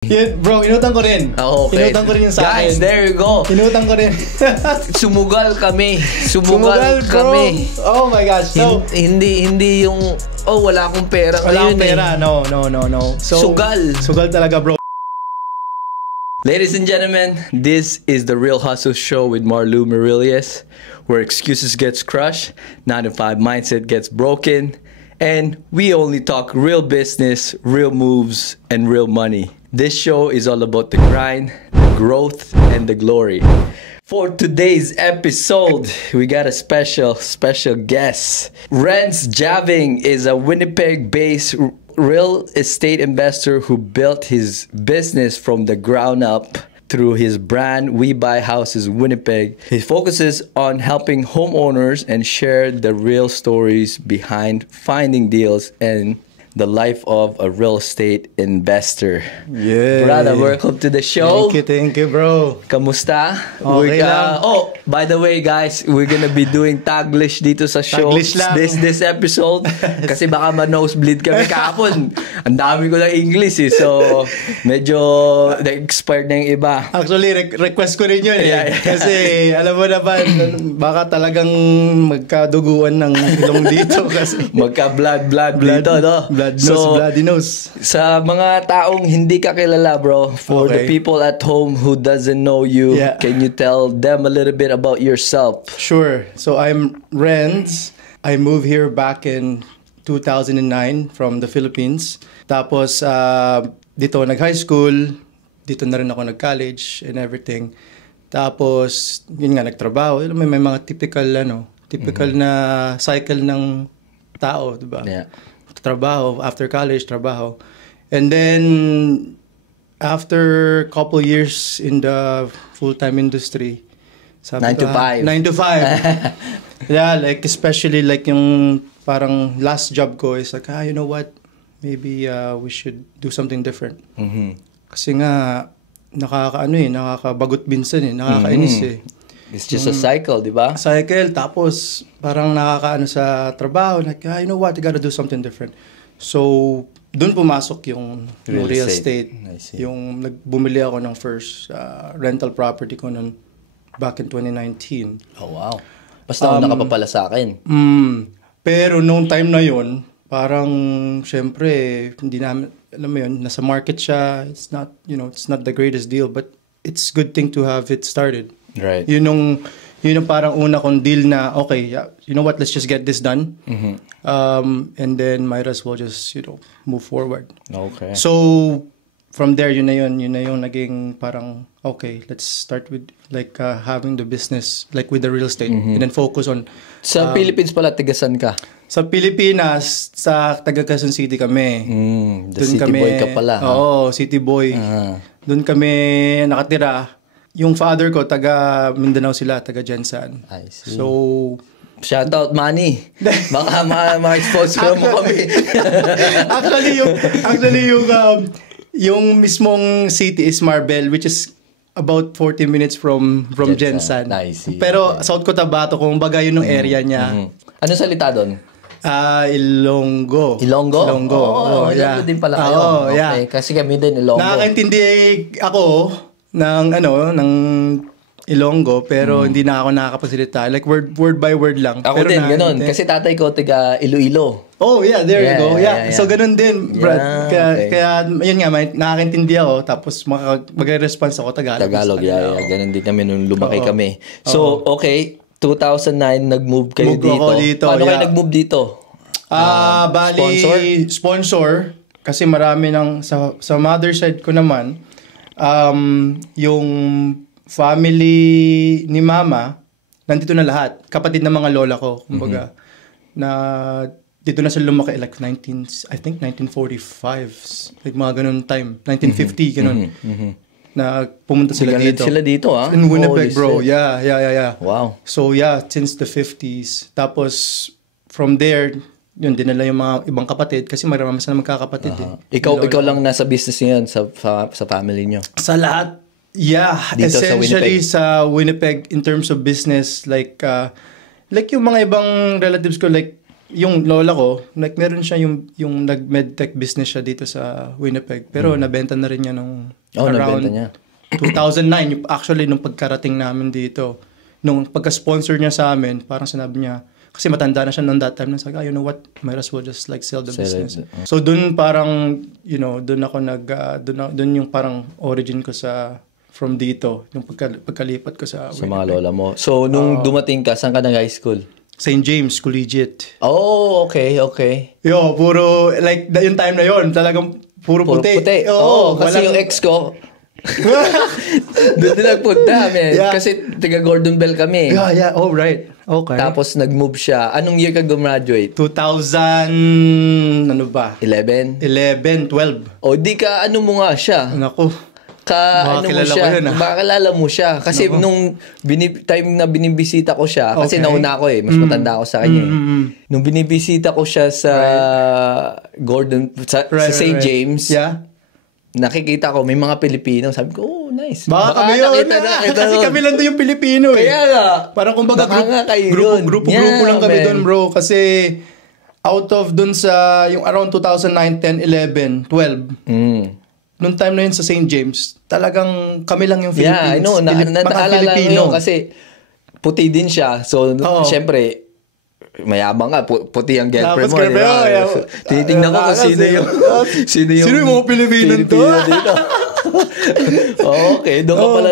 Yun, bro, inutang ko rin. Okay. Inutang ko rin yung sa akin. Guys, there you go. Inutang ko rin. Sumugal kami. Sumugal kami. Oh my gosh. So, hindi yung, wala akong pera. Wala akong pera. Eh. No. So, Sugal. Sugal talaga, bro. Ladies and gentlemen, this is the Real Hustle Show with Marlou Marillius, where excuses gets crushed, 9-to-5 mindset gets broken, and we only talk real business, real moves, and real money. This show is all about the grind, the growth, and the glory. For today's episode, we got a special guest. Renz Javing is a Winnipeg-based real estate investor who built his business from the ground up through his brand We Buy Houses Winnipeg. He focuses on helping homeowners and share the real stories behind finding deals and the life of a real estate investor. Yeah. Brother, welcome to the show. Thank you, bro. Kamusta? Okay lang. By the way, guys, we're gonna be doing Taglish dito sa show. Taglish lang. This episode. Kasi baka ma-nosebleed kami kahapon. Ang dami ko ng English eh. So, medyo na-expired na yung iba. Actually, request ko rin yun eh. Yeah. Kasi, alam mo naman, baka talagang magkaduguan ng ilong dito. Kasi Magka-blood dito, no? Bloody nose. Sa mga taong hindi ka kilala, bro, for the people at home who doesn't know you, can you tell them a little bit about yourself? Sure. So I'm Renz. I moved here back in 2009 from the Philippines. Tapos dito nag-high school, dito na rin ako nag-college and everything. Tapos yun nga nagtrabaho. May mga typical na cycle ng tao, 'di ba? Yeah. Trabaho, after college, trabaho. And then, after a couple years in the full-time industry, 9 to 5. 9 to 5. Yeah, like, especially like yung parang last job ko is like, you know what? Maybe we should do something different. Mm-hmm. Kasi nga, nakakabagot minsan eh, nakakainis eh. It's just a cycle, di ba? Cycle, tapos parang nakakaano sa trabaho, like, you know what, you gotta do something different. So, doon pumasok yung real estate. Yung bumili ako ng first rental property ko noon back in 2019. Oh, wow. Basta una ka pa pala sa akin. Pero noong time na yun, parang, syempre, hindi namin, alam mo yun, nasa market siya, it's not the greatest deal, but it's good thing to have it started. Right. Yun yung parang una kong deal na, okay, you know what, let's just get this done. Mm-hmm. And then might as well just, move forward. Okay. So, from there, yun na yung naging parang, okay, let's start with like having the business, like with the real estate. Mm-hmm. And then focus on... Sa Philippines pala, tigasan ka? Sa Pilipinas, sa taga Quezon City kami. The city boy ka pala. Oo, city boy. Doon kami nakatira. Yung father ko, taga Mindanao sila, taga Jensan. I see. So, shoutout Manny. Baka ma-expose mo kami. actually yung mismong city is Marbel, which is about 40 minutes from Jensan. I see. Pero South Cotabato, kung baga yun yung area niya. Ano salita doon? Ilonggo. Ilonggo? Oh, Ilonggo din pala kayo. Okay, yeah. Kasi kami din Ilonggo. Nakakaintindi ako ng Ilonggo, pero hindi na ako nakakapagsalita. Like word by word lang. Ako pero din, ganun. Kasi tatay ko taga Iloilo. Oh, yeah, there you go. Yeah. So, ganun din, Brad. Kaya, yun nga, nakakaintindi ako, tapos mag-response ako, Tagalog. Yeah. Ganun din kami nung lumaki kami. So, okay, 2009, nag-move kayo dito. Paano kayo nag-move dito? Bali, sponsor. Kasi marami sa mother side ko naman, yung family ni mama, nandito na lahat. Kapatid ng mga lola ko, kumbaga. Na dito na sila lumaki, like 1945. Like mga ganun time. 1950, ganun. Na pumunta sila dito. Sila dito, ha? In Winnipeg, bro. Yeah. Wow. So, yeah, since the 50s. Tapos, from there, yun, dinala yung mga ibang kapatid kasi marami sila magkakapatid. Ikaw lang nasa business niyan sa family nyo? Sa lahat, yeah. Dito essentially sa Winnipeg in terms of business, like yung mga ibang relatives ko, like yung lola ko, like meron siya yung nag-medtech business siya dito sa Winnipeg. Pero nabenta na rin niya nung around nabenta niya. 2009. Actually, nung pagkarating namin dito, nung pagka-sponsor niya sa amin, parang sinabi niya, kasi matanda na siya noong that time, sabi, you know what, might as well just like sell the business. So dun parang, dun ako dun yung parang origin ko from dito, yung pagkalipat ko sa Winnipeg. Mga lola mo. So nung dumating ka, saan ka nag-high school? St. James Collegiate. Oh, okay. Puro, like, yung time na yon talagang puro puti. Kasi yung ex ko, doon din nagpunta, man. Yeah. Kasi taga Gordon Bell kami. Yeah. Oh, right. Okay. Tapos nag-move siya. Anong year ka gumraduate? 2000, ano ba? 11? 11, 12. O, di ka, ano mo nga siya? Naku. Makakilala mo siya. Kasi nung time na binibisita ko siya, kasi nauna ako mas matanda ako sa kanya. Nung binibisita ko siya sa Gordon, sa St. James, nakikita ko, may mga Pilipino. Sabi ko, oh, nice. Baka kami yun. Kasi kami lang doon yung Pilipino eh. Kaya nga. Parang kumbaga grupo lang kami doon, bro. Kasi out of doon sa yung around 2009, 10, 11, 12, nung time na yun sa St. James, talagang kami lang yung Philippines. Yeah, I know. Naalala ko yun kasi puti din siya. So, syempre, mayabang nga. Puti ang girlfriend mo. Tinitingnan ko kung sino yung mga Pilipino dito. Okay, doon ka pala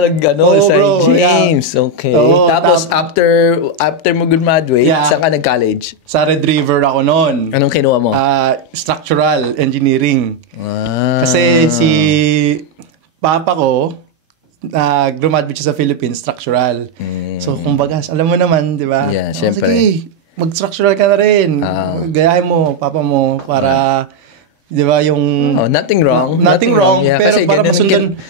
St. James. Okay. Tapos, after mo graduate, saan ka nag-college? Sa Red River ako noon. Anong kinuha mo? Structural engineering. Kasi si papa ko, graduate siya sa Philippines, structural. So, kumbaga, alam mo naman, di ba? Yeah, syempre. Sige, mag-structural ka na rin. Gayahin mo, papa mo, para... Di ba yung... nothing wrong. Nothing wrong. Yeah, pero para sundan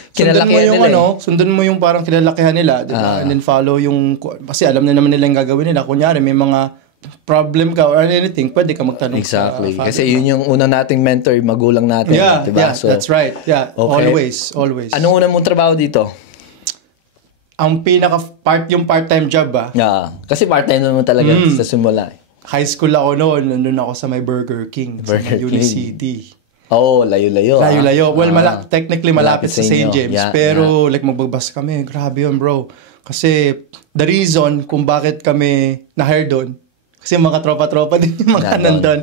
mo yung sundan mo yung parang kinalakihan nila. Di ba? And then follow yung... Kasi alam na naman nila yung gagawin nila. Kunyari, may mga problem ka or anything, pwede ka magtanong exactly. Sa kasi yun yung una nating mentor, magulang natin. Yeah, diba? So, that's right. Yeah, okay. Always. Anong una mong trabaho dito? Ang yung part-time job ba? Yeah. Kasi part-time naman talaga sa simula. High school ako noon, nandun ako sa may Burger King sa Unicity. Oh, layo-layo. Layo-layo. Well, technically malapit sa St. James. Pero like magbabas kami. Grabe yun, bro. Kasi the reason kung bakit kami na-hire doon, kasi mga tropa-tropa din yung mga nandun.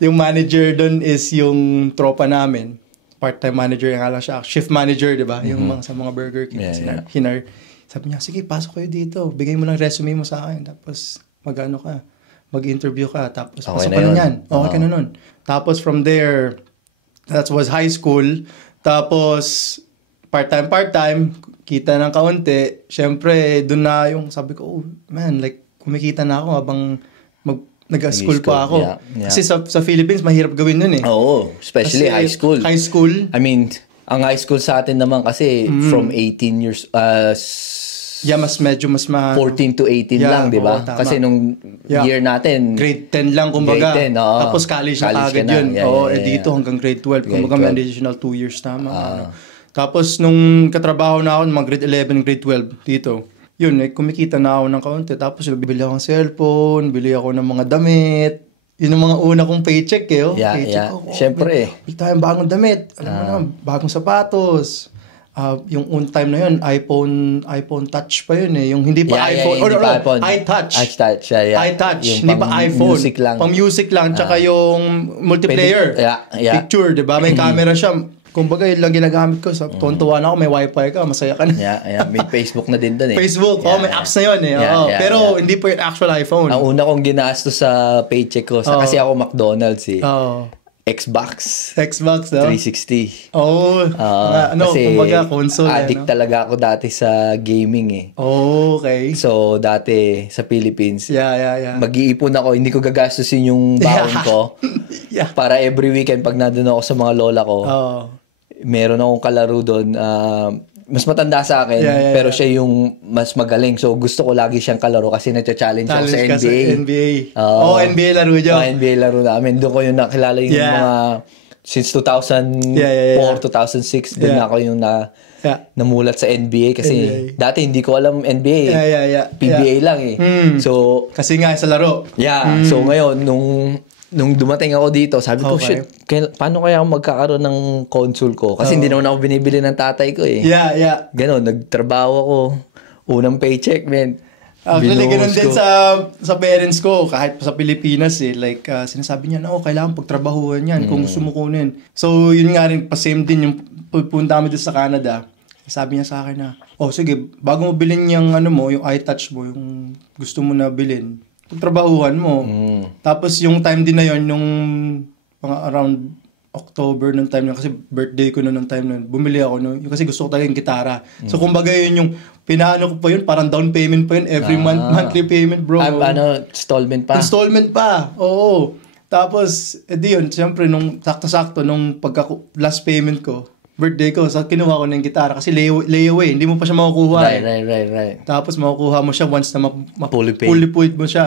Yung manager doon is yung tropa namin. Part-time manager yung lang siya. Shift manager, di ba? Yung mga sa mga Burger King. Sabi niya, sige, pasok kayo dito. Bigay mo lang resume mo sa akin. Tapos mag-interview ka, tapos pasok ka na yan. Okay ka na nun. Tapos from there, that was high school. Tapos, part-time, kita ng kaunti. Siyempre, dun na yung sabi ko, oh man, like, kumikita na ako habang nag-school pa ako. Yeah. Kasi sa Philippines, mahirap gawin nun eh. Oo, especially high school. High school. I mean, ang high school sa atin naman kasi from 18 years... mas 14 to 18 lang, di ba? Kasi nung year natin... Grade 10 lang, kumbaga. Grade 10, Tapos college na agad yun. Dito hanggang grade 12. Kumbaga may additional 2 years tama. Tapos nung katrabaho na ako, mga grade 11, grade 12 dito, yun, kumikita na ako ng kaunti. Tapos bili ako ng cellphone, bili ako ng mga damit. Yun ang mga una kong paycheck eh. Paycheck ako. Siyempre. Bili tayong bagong damit. Alam mo na, bagong sapatos. Yung on time na yun, iPhone Touch pa yun eh. Yung hindi pa iPhone. iPhone. iTouch. iTouch. Yung hindi pa iPhone. Music lang. Pang music lang. Tsaka yung multiplayer. Picture, di ba? May camera siya. Kumbaga, yun lang ginagamit ko. Tuwan-tuwa na ako, may wifi ka, masaya ka na. May Facebook na din doon eh. Facebook, may apps na yun eh. Pero hindi po yung actual iPhone. Ang una kong ginasto sa paycheck ko, kasi ako McDonald's eh. Xbox, no? 360. Kasi kumbaga console. Addict talaga ako dati sa gaming eh. Okay. So, dati sa Philippines, Yeah. mag-iipon ako, hindi ko gagastusin yung baon ko. Para every weekend, pag nandun ako sa mga lola ko, meron akong kalaro doon, mas matanda sa akin, pero siya yung mas magaling. So, gusto ko lagi siyang kalaro kasi nagcha-challenge ako sa NBA. NBA laro niyo? NBA laro namin. Doon ko yung nakilala yung mga since 2004, Yeah. 2006, doon Yeah. ako yung Yeah. namulat sa NBA kasi NBA. dati hindi ko alam NBA. Yeah. PBA lang eh. So, Kasi nga sa laro. yeah. So ngayon, nung dumating ako dito, sabi ko, Okay. shit, paano kaya ako magkakaroon ng console ko? Kasi hindi naman ako binibili ng tatay ko eh. Yeah. Ganon, nagtrabaho ako. Unang paycheck, man. Actually, ganun Binuhos din ko. sa parents ko, kahit sa Pilipinas eh. Like, sinasabi niya, kailangan pagtrabahuan yan kung gusto mo kunin. So, yun nga rin, pa-same din yung pupunta kami doon sa Canada. Sabi niya sa akin na, sige, bago mo bilhin yung yung iTouch mo, yung gusto mo na bilhin, pagtrabahuan mo. Tapos yung time din na yun, nung mga around October nung time na, kasi birthday ko nung time na, bumili ako kasi gusto ko talaga yung gitara. So kumbaga yun yung pinaano ko pa yun, parang down payment pa yun, every monthly payment, bro. Installment pa? Installment pa, oo. Tapos, di yun, siyempre, nung sakto-sakto, nung last payment ko, birthday ko, kinuha ko ng gitara kasi layaway, hindi mo pa siya makukuha. Right. Tapos makukuha mo siya once na Fully paid. fully paid mo siya.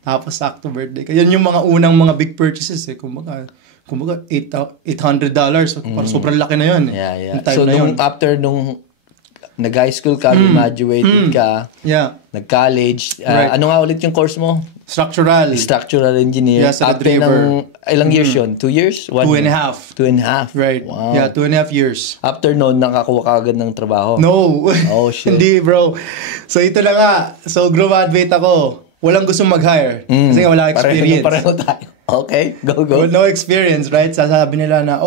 Tapos sakto birthday ka. Yan yung mga unang mga big purchases eh. Kumbaga $800. Parang sobrang laki na yun. Yeah. Yung time So, na yun. after nag-high school ka, graduated ka, Yeah. nag-college, Right. ano nga ulit yung course mo? Structural. Structural engineer. Yeah, sa After Retriever. ilang years yun? 2 years? 1 2 and a year? half. 2.5. Right. Wow. Yeah, 2.5 years. After noon, nakakuha ka agad ng trabaho? No. Oh, shit. Hindi, bro. So, ito na nga. So, graduate ako. Walang gustong mag-hire. Kasi nga wala experience. Pareho tayo. Okay, go. No experience, right? Sasabi nila na,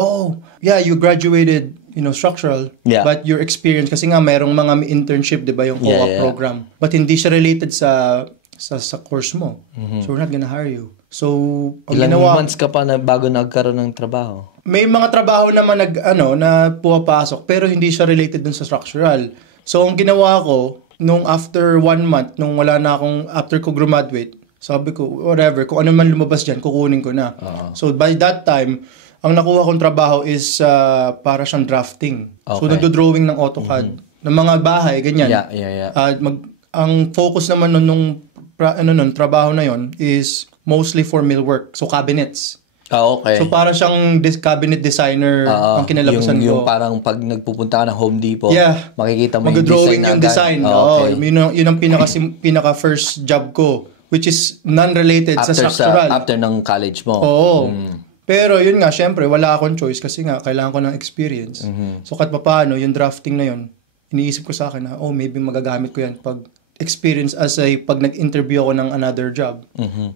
you graduated, structural. Yeah. But your experience, kasi nga mayroong mga internship, di ba, yung co-op program. But hindi siya related sa course mo. So, we're not gonna hire you. So, ang Ilang ginawa, months ka pa bago nagkaroon ng trabaho? may mga trabaho naman na pumapasok, pero hindi siya related dun sa structural. So, ang ginawa ko, nung after 1 month, nung wala na akong, after ko graduate, sabi ko, whatever, kung ano man lumabas dyan, kukunin ko na. So, by that time, ang nakuha kong trabaho is para siyang drafting. So, Okay. nagdo-drawing ng AutoCAD. Ng mga bahay, ganyan. Yeah. Ang focus naman nung trabaho na yon is mostly for millwork. So, cabinets. Okay. So, para siyang cabinet designer ang kinalabasan ko. Yung parang pag nagpupunta ka ng Home Depot, Yeah. makikita mo yung Mag-drawing design yung design. Okay. Yun ang pinaka first job ko, which is non-related sa structural. After ng college mo. Oo. Pero yun nga, syempre, wala akong choice kasi nga, kailangan ko ng experience. So, kahit paano, yung drafting na yun, iniisip ko sa akin na, maybe magagamit ko yan pag experience pag nag-interview ako ng another job.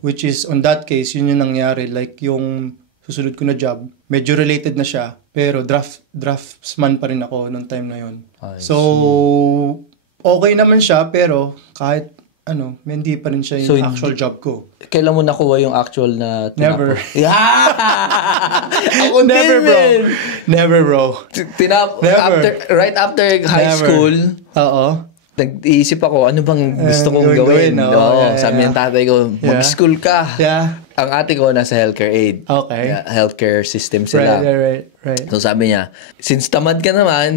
Which is, on that case, yun yung nangyari. Like, yung susunod ko na job, medyo related na siya, pero draftsman pa rin ako nung time na yun. So, okay naman siya, pero kahit hindi pa rin siya yung actual job ko. Kailan mo nakuha yung actual na Never. Ako Never, din, bro. man. Never, bro. Never. Right after high Never. school, Oo. nag-iisip ako, ano bang gusto kong gawin? Sabi ng tatay ko, mag-school ka. Yeah. Ang ate ko nasa healthcare aid. Okay. Healthcare system sila. Right. So sabi niya, since tamad ka naman,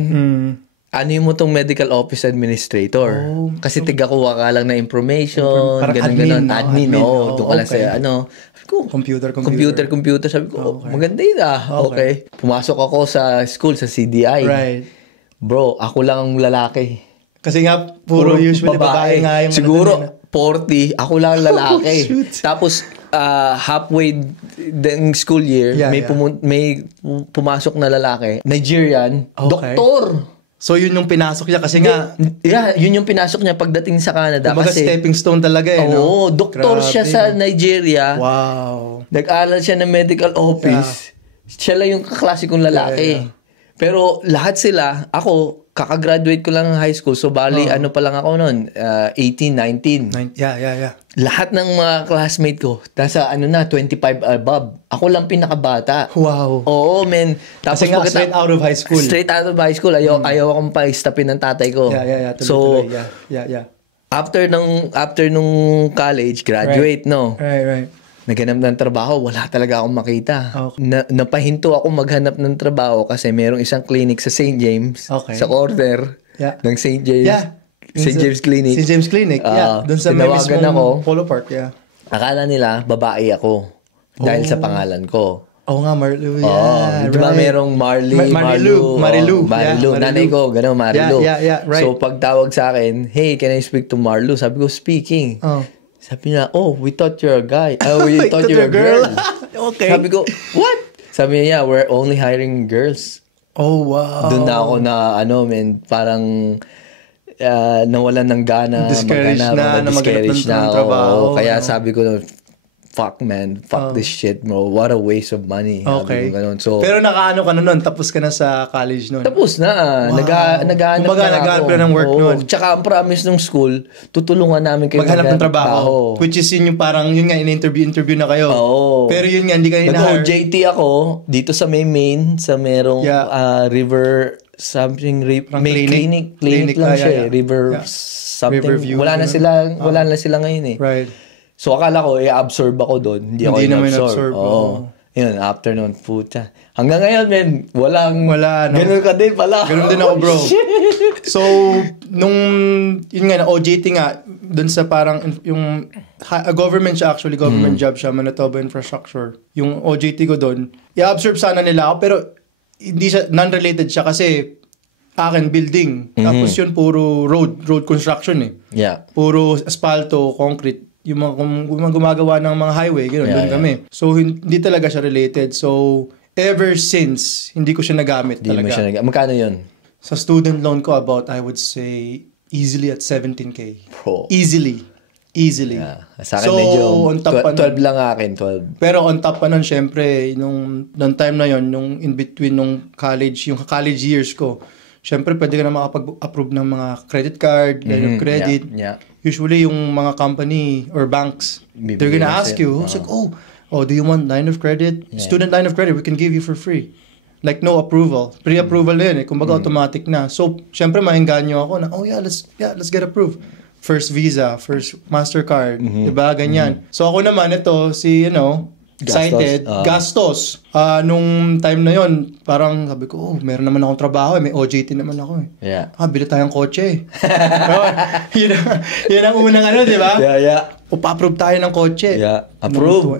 ano mo tong medical office administrator? Kasi tigakuha ka lang na information, Parang ganun. admin, no? Doon ka lang Okay. sa Sabi ko, computer. Sabi ko, maganda yun Okay. Pumasok ako sa school, sa CDI. Right. Bro, ako lang ang lalaki. Kasi nga, puro usually babae nga yung Siguro, 40, ako lang ang lalaki. Shoot. Tapos, halfway ng school year, may pumasok na lalaki, Nigerian, doktor. So, yun yung pinasok niya kasi nga, yun yung pinasok niya pagdating sa Canada. kumbaga Kasi, stepping stone talaga no? doktor siya sa Nigeria. Wow. Nag-aral siya ng medical office. Siya lang yung kaklase kong lalaki. Pero lahat sila, ako, kakagraduate ko lang ng high school. So, bali, pa lang ako noon? 18, 19. Yeah. Lahat ng mga classmate ko, nasa 25 above. Ako lang pinakabata. Wow. Oo, men. Kasi nga, straight out of high school. Straight out of high school. Ayaw akong pa-istapin ng tatay ko. Yeah. So, Yeah. after nung college, graduate, no? Right. Naghanap ng trabaho, wala talaga akong makita. Okay. Napahinto ako maghanap ng trabaho kasi merong isang clinic sa St. James, sa corner ng St. James. Yeah. St. James Clinic. St. James Clinic, Doon sa may mismong ako. Polo Park, Akala nila, babae ako. Dahil sa pangalan ko. Oo nga, Marlu. Oo, Yeah, di ba right. merong Marley, Marilu. Marilu. Yeah, Nanay ko, gano'n, Marilu. Yeah, right. So, pag tawag sa akin, hey, can I speak to Marlu? Sabi ko, speaking. Oh. Sabi niya, oh, we thought you're a guy. Oh, we thought you're a girl. Okay. Sabi ko, what? Sabi niya, yeah, we're only hiring girls. Oh, wow. Doon na ako na, parang nawalan ng gana. Discouraged na maghanap discouraged ng trabaho. Kaya sabi ko, fuck man, fuck this shit bro. What a waste of money. Okay. Sabi ko ganun. So, pero nakaano ka na nun? Tapos ka na sa college nun? tapos na. Wow. Naghahanap Kumbaga, na naghahanap ako. ka ng work nun. Tsaka ang promise ng school, tutulungan namin kayo Maghanap ng trabaho. Which is yun yung parang, yun nga, in-interview na kayo. Oo. Pero yun nga, hindi ka in-hire. Nag-OJT ako dito sa Maine, sa merong river something may clinic lang siya. River something. Riverview, wala na sila ngayon eh. Right. So akala ko absorb ako doon. Hindi ako in-absorb. Oo. Yun, afternoon puta. Hanggang ngayon, men, wala, no? Ganun ka din pala. Ganun din ako, bro. So, nung, yun nga, OJT nga, dun sa parang, yung, government siya actually, government job siya, Manitoba Infrastructure. Yung OJT ko dun, i-absorb sana nila ako, pero, hindi siya, non-related siya kasi, akin, building. Tapos yun, puro road construction eh. Yeah. Puro asfalto, concrete. Yung mga gumagawa ng mga highway, gano'n, doon kami. So, hindi talaga siya related. So, ever since, hindi ko siya nagamit talaga. Magkano yun? Sa student loan ko, about, I would say, easily at 17K. Bro. Easily. Yeah. Sa akin medyo, on top 12 lang akin, 12. Pero on top pa nun, syempre, nung time na yon, nung in between nung college, yung college years ko, syempre, pwede ka na makapag-approve ng mga credit card, line of credit. Yeah. Usually, yung mga company or banks, they're gonna ask you, it's like, oh, do you want line of credit? Yeah. Student line of credit, we can give you for free. Like, no approval. Pre-approval na yun eh. Kumbaga, automatic na. So, syempre, maengganyo ako na, let's get approved. First Visa, first MasterCard, diba? Ganyan. So, ako naman, ito, excited. Gastos. Nung time na yon, parang sabi ko, meron naman akong trabaho may OJT naman ako eh. Yeah. Bili tayong kotse. yun ang unang di ba? Yeah. Pa-approve tayo ng kotse. Yeah. Approve,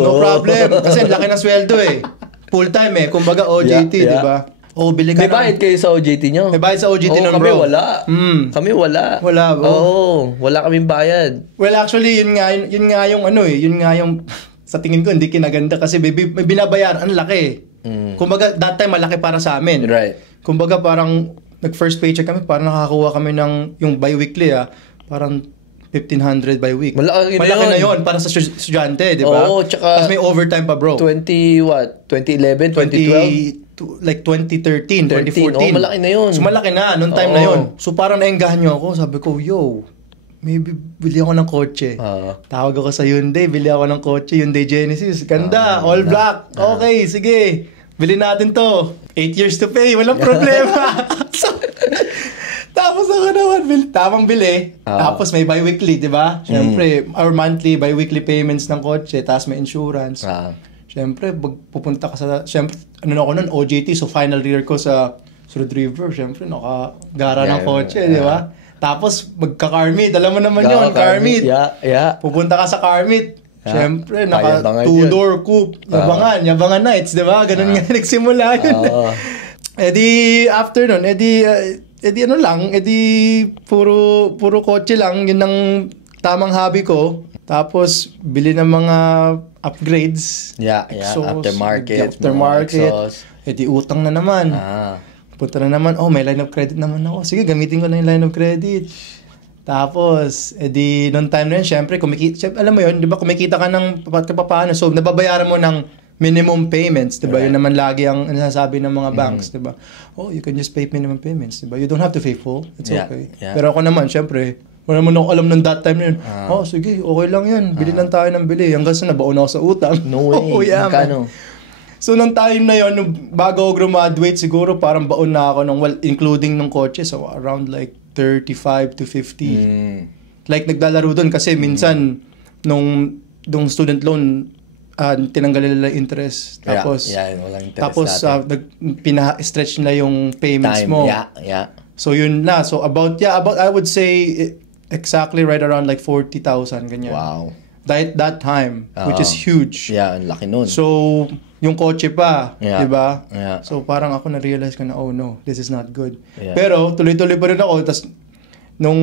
no problem. Kasi laki ng sweldo eh. Full time eh. Kumbaga OJT, di ba? Bili ka May bayad kayo sa OJT nyo? May bayad sa OJT nun, kami bro. Wala. Kami wala. Wala, bro. Wala kaming bayad. Well, actually, yun nga yung sa tingin ko, hindi kinaganda kasi may binabayaran. Ang laki. Kumbaga, that time, malaki para sa amin. Right. Kumbaga, parang, nag-first paycheck kami, parang nakakuha kami ng, yung bi-weekly, parang 1,500 by week. Malaki na yun para sa estudyante, di ba? Oo, tsaka... Tapos may overtime pa, bro. 2011, 2012? Like 2013, 2014. Malaki na yun. So, malaki na, noong time na yun. So, parang naenggahan nyo ako. Sabi ko, maybe bili ako ng kotse. Tawag ako sa Hyundai, bili ako ng kotse, Hyundai Genesis. Ganda, all black. Okay, sige. Bili natin to. 8 years to pay, walang problema. Tapos ako naman, tamang bili. Tapos may bi-weekly, di ba? Siyempre, or monthly, bi-weekly payments ng kotse, tapos may insurance. Siyempre, pupunta ka sa, siyempre, ako nun, OJT, so final year ko sa Surod River, siyempre, nakagara ng kotse, di ba? Tapos, magka-car meet. Alam mo naman yun, car meet. Yeah. Pupunta ka sa car meet. Siyempre, naka 2-door coupe. Yabangan nights, di ba? Ganun nga nagsimula yun. After nun, puro kotse lang. Yun ang tamang hobby ko. Tapos, bili ng mga upgrades. Yeah. Aftermarket. Utang na naman. Punta na naman, may line of credit naman ako. Sige, gamitin ko na yung line of credit. Tapos, noong time na yun, syempre, alam mo yun, di ba, kumikita ka ng paano. So, nababayaran mo ng minimum payments, di ba? Right. Yun naman lagi ang nasasabi ng mga banks, di ba? You can just pay minimum payments, di ba? You don't have to pay full. It's okay. Yeah. Pero ako naman, syempre, wala naman ako alam ng that time na yun. Sige, okay lang yan. Bili lang tayo ng bili. Hanggang sa nabaon ako sa utang. No way. Magkano? So, nung time na yun, bago ako graduate, siguro parang baon na ako including ng kotse. So, around like 35 to 50. Like, naglalaro doon kasi minsan, nung student loan, tinanggal nila interest. Tapos, walang interest tapos pina-stretch nila yung payments mo. Yeah. So, yun na. So, about I would say, exactly right around like 40,000, ganyan. Wow. That time, which is huge. Yeah, ang laki nun. So, yung kotse pa, Yeah. 'di ba? Yeah. So parang ako na-realize ko na, oh no, this is not good. Yeah. Pero tuloy-tuloy pa rin ako. Tas nung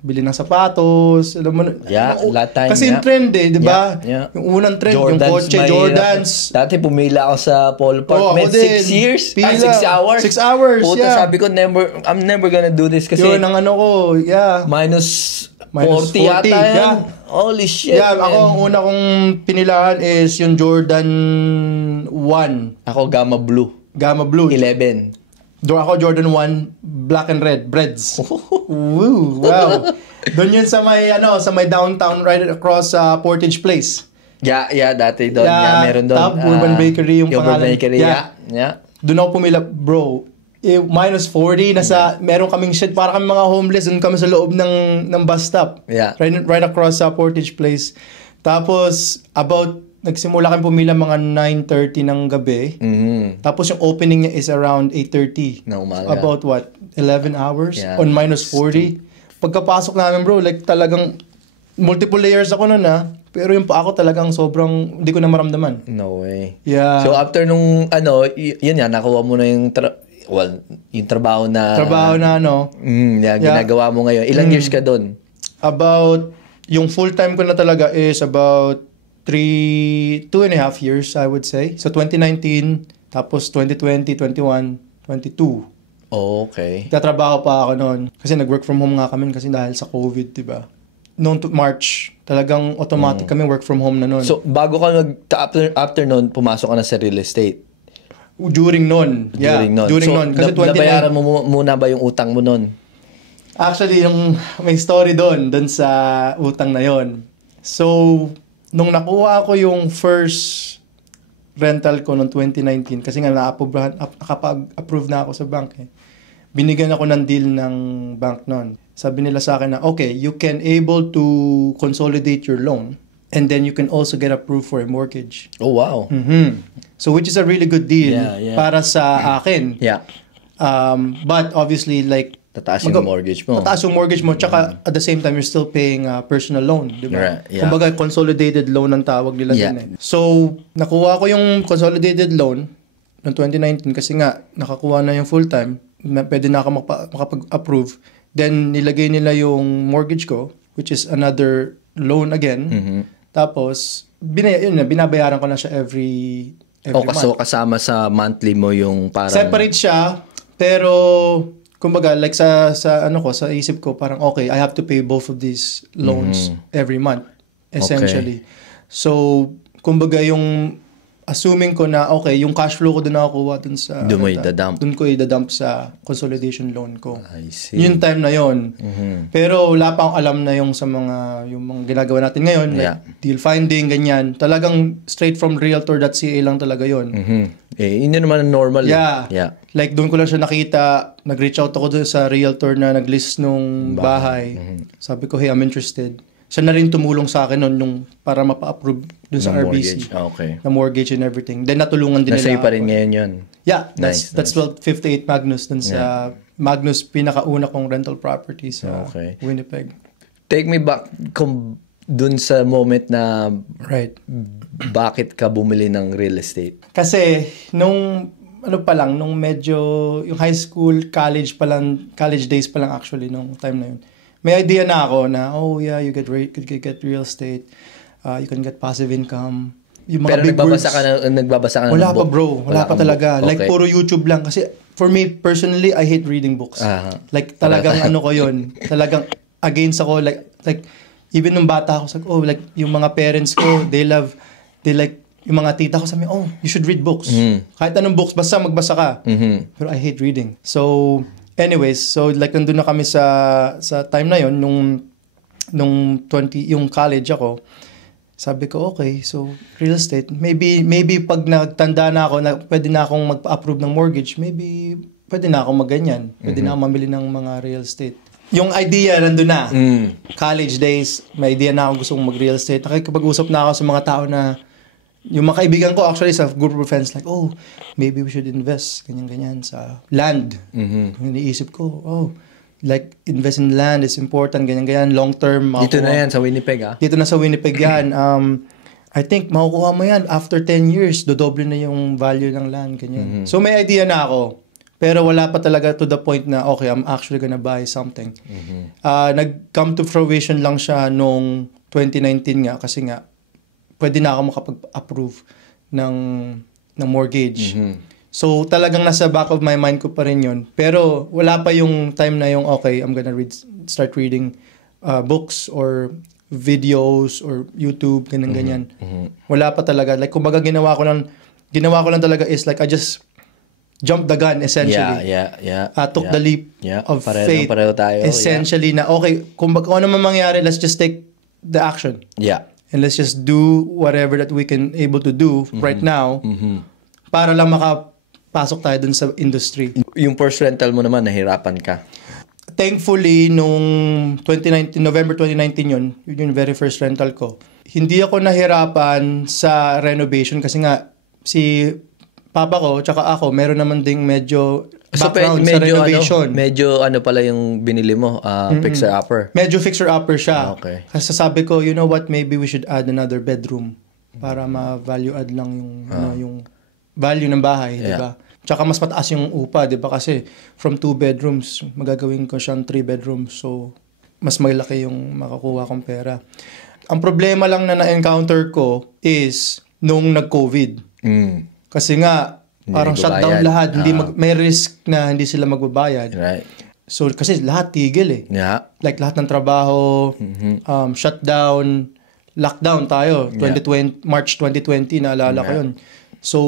bili ng sapatos, alam mo, Yeah, that time, kasi yung trend di ba? Yeah. Yung unang trend, yung Jordans, kotse, mahirap. Jordans. Dati pumila ako sa Polo Park. Oo, ako Man, din. 6 years? Pila. 6 hours? 6 hours, Puta, yeah. sabi ko, I'm never gonna do this kasi Yun ang ano ko, yeah. minus Minus 40 yata 40, yan. yeah. Holy shit, Yeah, man. ako ang una kong pinilahan is yung Jordan 1, Ako, Gamma Blue. Gamma Blue. 11. Ako Jordan 1, black and red, breads. Woo, wow. Doon yun sa may downtown right across Portage Place. Yeah, dati doon. Yeah, Yeah, meron doon. Top Urban Bakery yung Urban pangalan. Bakery, Yeah. yeah. Doon ako pumila, bro. Minus 40, meron kaming shit, para kami mga homeless, doon kami sa loob ng bus stop. Yeah. Right across Portage Place. Tapos, nagsimula kami pumila mga 9:30 ng gabi. Mhm. Tapos yung opening niya is around 8:30. Na umaga. About what? 11 hours? Yeah. On minus 40. Pagkapasok namin, bro, like talagang multiple layers ako nun Pero yung pa ako talagang sobrang hindi ko na maramdaman. No way. Yeah. So after nung yun nga, nakuha mo na yung yung trabaho na ginagawa mo ngayon. Ilang years ka doon? About, yung full-time ko na talaga is about 2.5 years, I would say. So 2019, tapos 2020, 21, 22. Oh, okay. Tatrabaho pa ako noon. Kasi nag-work from home nga kami kasi dahil sa COVID, di ba? Noong March, talagang automatic kami work from home na noon. So bago ka after noon, pumasok ka na sa real estate? During noon. Yeah, during noon. Kasi 29. Nabayaran mo muna ba yung utang mo noon? Actually, may story doon sa utang na yon. So, nung nakuha ko yung first rental ko noong 2019, kasi nga nakapag-approve na ako sa bank binigyan ako ng deal ng bank noon. Sabi nila sa akin na, okay, you can able to consolidate your loan and then you can also get approved for a mortgage. Oh, wow. So, which is a really good deal Yeah. para sa akin. Yeah. But obviously, like, Tataas yung mortgage mo. Tataas yung mortgage mo, tsaka at the same time, you're still paying a personal loan, di ba? Right, yeah. Kumbaga, consolidated loan ang tawag nila din So, nakuha ko yung consolidated loan noong 2019 kasi nga, nakakuha na yung full-time, pwede na ako makapag-approve. Then, nilagay nila yung mortgage ko, which is another loan again. Tapos, binabayaran ko na siya every month. So, kasama sa monthly mo yung parang... Separate siya, pero kumbaga like sa isip ko parang okay, I have to pay both of these loans every month essentially. Okay. So, kumbaga yung assuming ko na okay, yung cash flow ko doon nakukuha doon ko i-dump sa consolidation loan ko. I see. Yung time na yon. Pero wala pa akong alam na yung mga ginagawa natin ngayon, like deal finding, ganyan. Talagang straight from realtor.ca lang talaga yon. Yun naman normal. Yeah. Like doon ko lang siya nakita, nag-reach out ako doon sa realtor na nag-list nung bahay. Sabi ko, hey, I'm interested. Siya na rin tumulong sa akin noon para mapa-approve dun sa RBC. Okay. Na mortgage and everything. Then natulungan din nila. Nasa pa rin ngayon yun. Yeah, that's 1258 Magnus dun sa Magnus pinakauna kong rental property sa Winnipeg. Take me back dun sa moment na bakit ka bumili ng real estate? Kasi nung medyo yung high school, college days pa lang actually nung time na yun. May idea na ako na, you get real estate, you can get passive income. Yung mga pero big nagbabasa ka na wala ng pa book? bro, wala pa talaga. Okay. Like puro YouTube lang. Kasi for me, personally, I hate reading books. Like talagang ko yun. Talagang against ako. Like even nung bata ako, like yung mga parents ko, they like, yung mga tita ko sabi, you should read books. Kahit anong books, basta magbasa ka. Pero I hate reading. So, anyways, like nandun na kami sa time na yon nung 20 yung college ako. Sabi ko, okay, so real estate, maybe pag nagtanda na ako na pwede na akong magpa-approve ng mortgage, maybe pwede na akong magganyan. Pwede na akong mamili ng mga real estate. Yung idea nandun na. College days, may idea na akong gusto kong mag-real estate. Nakikipag-usap na ako sa mga tao na yung mga kaibigan ko actually sa group of friends like, maybe we should invest ganyan sa land. Iniisip ko, like invest in land is important, ganyan long term. Dito na yan sa Winnipeg Dito na sa Winnipeg yan. I think makukuha mo yan after 10 years, dodoble na yung value ng land, ganyan. So may idea na ako, pero wala pa talaga to the point na, okay, I'm actually gonna buy something. Nag-come to fruition lang siya nung 2019 nga, kasi nga, pwede na ako makapag-approve ng mortgage. So talagang nasa back of my mind ko pa rin yun. Pero wala pa yung time na yung, okay, I'm gonna start reading books or videos or YouTube, ganyan. Wala pa talaga. Like, kumbaga ginawa ko lang talaga is like, I just jumped the gun, essentially. Took the leap of faith. Tayo, essentially na, okay, kung ano man mangyari, let's just take the action. And let's just do whatever that we can able to do right now para lang makapasok tayo dun sa industry. Yung first rental mo naman, nahirapan ka. Thankfully, nung November 2019 yun yung very first rental ko. Hindi ako nahirapan sa renovation kasi nga si papa ko tsaka ako meron naman ding medyo background sa renovation. Medyo pala yung binili mo, fixer-upper. Medyo fixer-upper siya. Okay. Kasi sabi ko, you know what, maybe we should add another bedroom para ma-value add lang yung value ng bahay, di ba? Tsaka mas mataas yung upa, di ba? Kasi from 2 bedrooms, magagawin ko siyang 3 bedrooms. So, mas malaki yung makakuha kong pera. Ang problema lang na na-encounter ko is nung nag-COVID. Kasi nga, parang shutdown lahat. May risk na hindi sila magbabayad. Right. So, kasi lahat tigil eh. Yeah. Like lahat ng trabaho, shutdown, lockdown tayo. 2020, March 2020, naalala ko yun. So,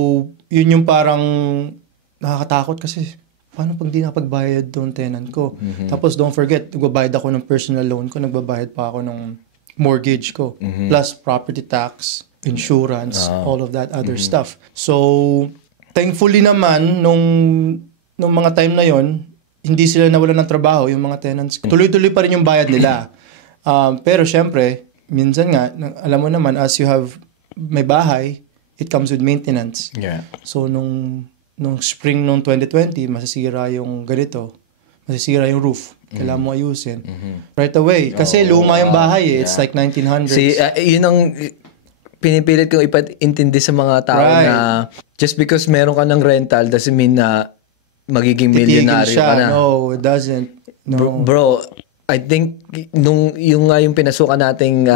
yun yung parang nakakatakot kasi paano pag di nakapagbayad doon tenant ko? Tapos don't forget, nagbabayad ako ng personal loan ko, nagbabayad pa ako ng mortgage ko, plus property tax, insurance, all of that other stuff. So, thankfully naman, nung mga time na yon, hindi sila nawalan ng trabaho, yung mga tenants. Tuloy-tuloy pa rin yung bayad nila. Pero syempre, minsan nga, alam mo naman, as you have may bahay, it comes with maintenance. Yeah. So, nung spring nung 2020, masisira yung ganito. Masisira yung roof. Kailangan mo ayusin. Right away. Kasi luma yung bahay eh. It's like 1900s. See, yun ang pinipilit kong ipatintindi sa mga tao na just because meron ka ng rental doesn't mean na magiging milyonaryo ka na. No, it doesn't. No. Bro, I think yung pinasukan nating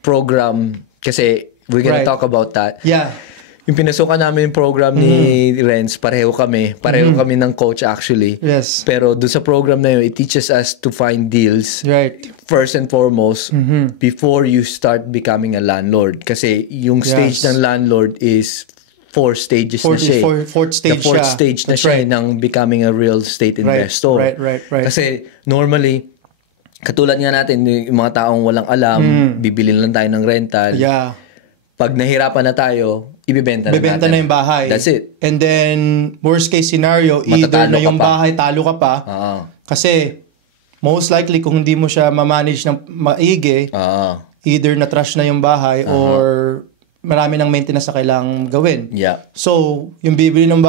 program, kasi we're gonna talk about that. Yeah. Yung pinasukan namin yung program ni Renz, pareho kami ng coach actually. Yes. Pero doon sa program na yun, it teaches us to find deals. Right. First and foremost, before you start becoming a landlord. Kasi yung stage ng landlord is 4 stages na siya. Fourth stage the fourth stage na siya ng becoming a real estate investor. Right. Kasi normally, katulad nga natin, yung mga taong walang alam, bibili lang tayo ng rental. Yeah. Pag nahirapan na tayo, ibibenta na yung bahay. That's it. And then, worst case scenario, either na yung bahay, talo ka pa. Kasi, most likely, kung hindi mo siya ma-manage ng maigi, either na-trash na yung bahay or marami ng maintenance na kailangang gawin. Yeah. So, yung bibili ng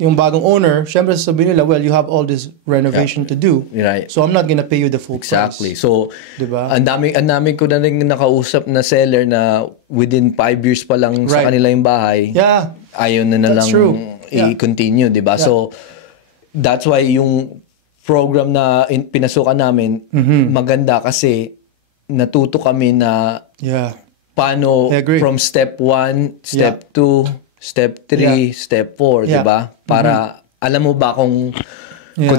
yung bagong owner, syempre sasabihin nila, well, you have all this renovation to do. Right. So, I'm not gonna pay you the full Exactly. price. So, diba? ang dami ko na rin nakausap na seller na within 5 years pa lang sa kanila yung bahay. Yeah. Ayaw na lang i-continue, diba? Yeah. So, that's why yung program na pinasukan namin, maganda kasi natuto kami na paano from step 1, step 2, step 3, step 4, di ba? Para alam mo ba kung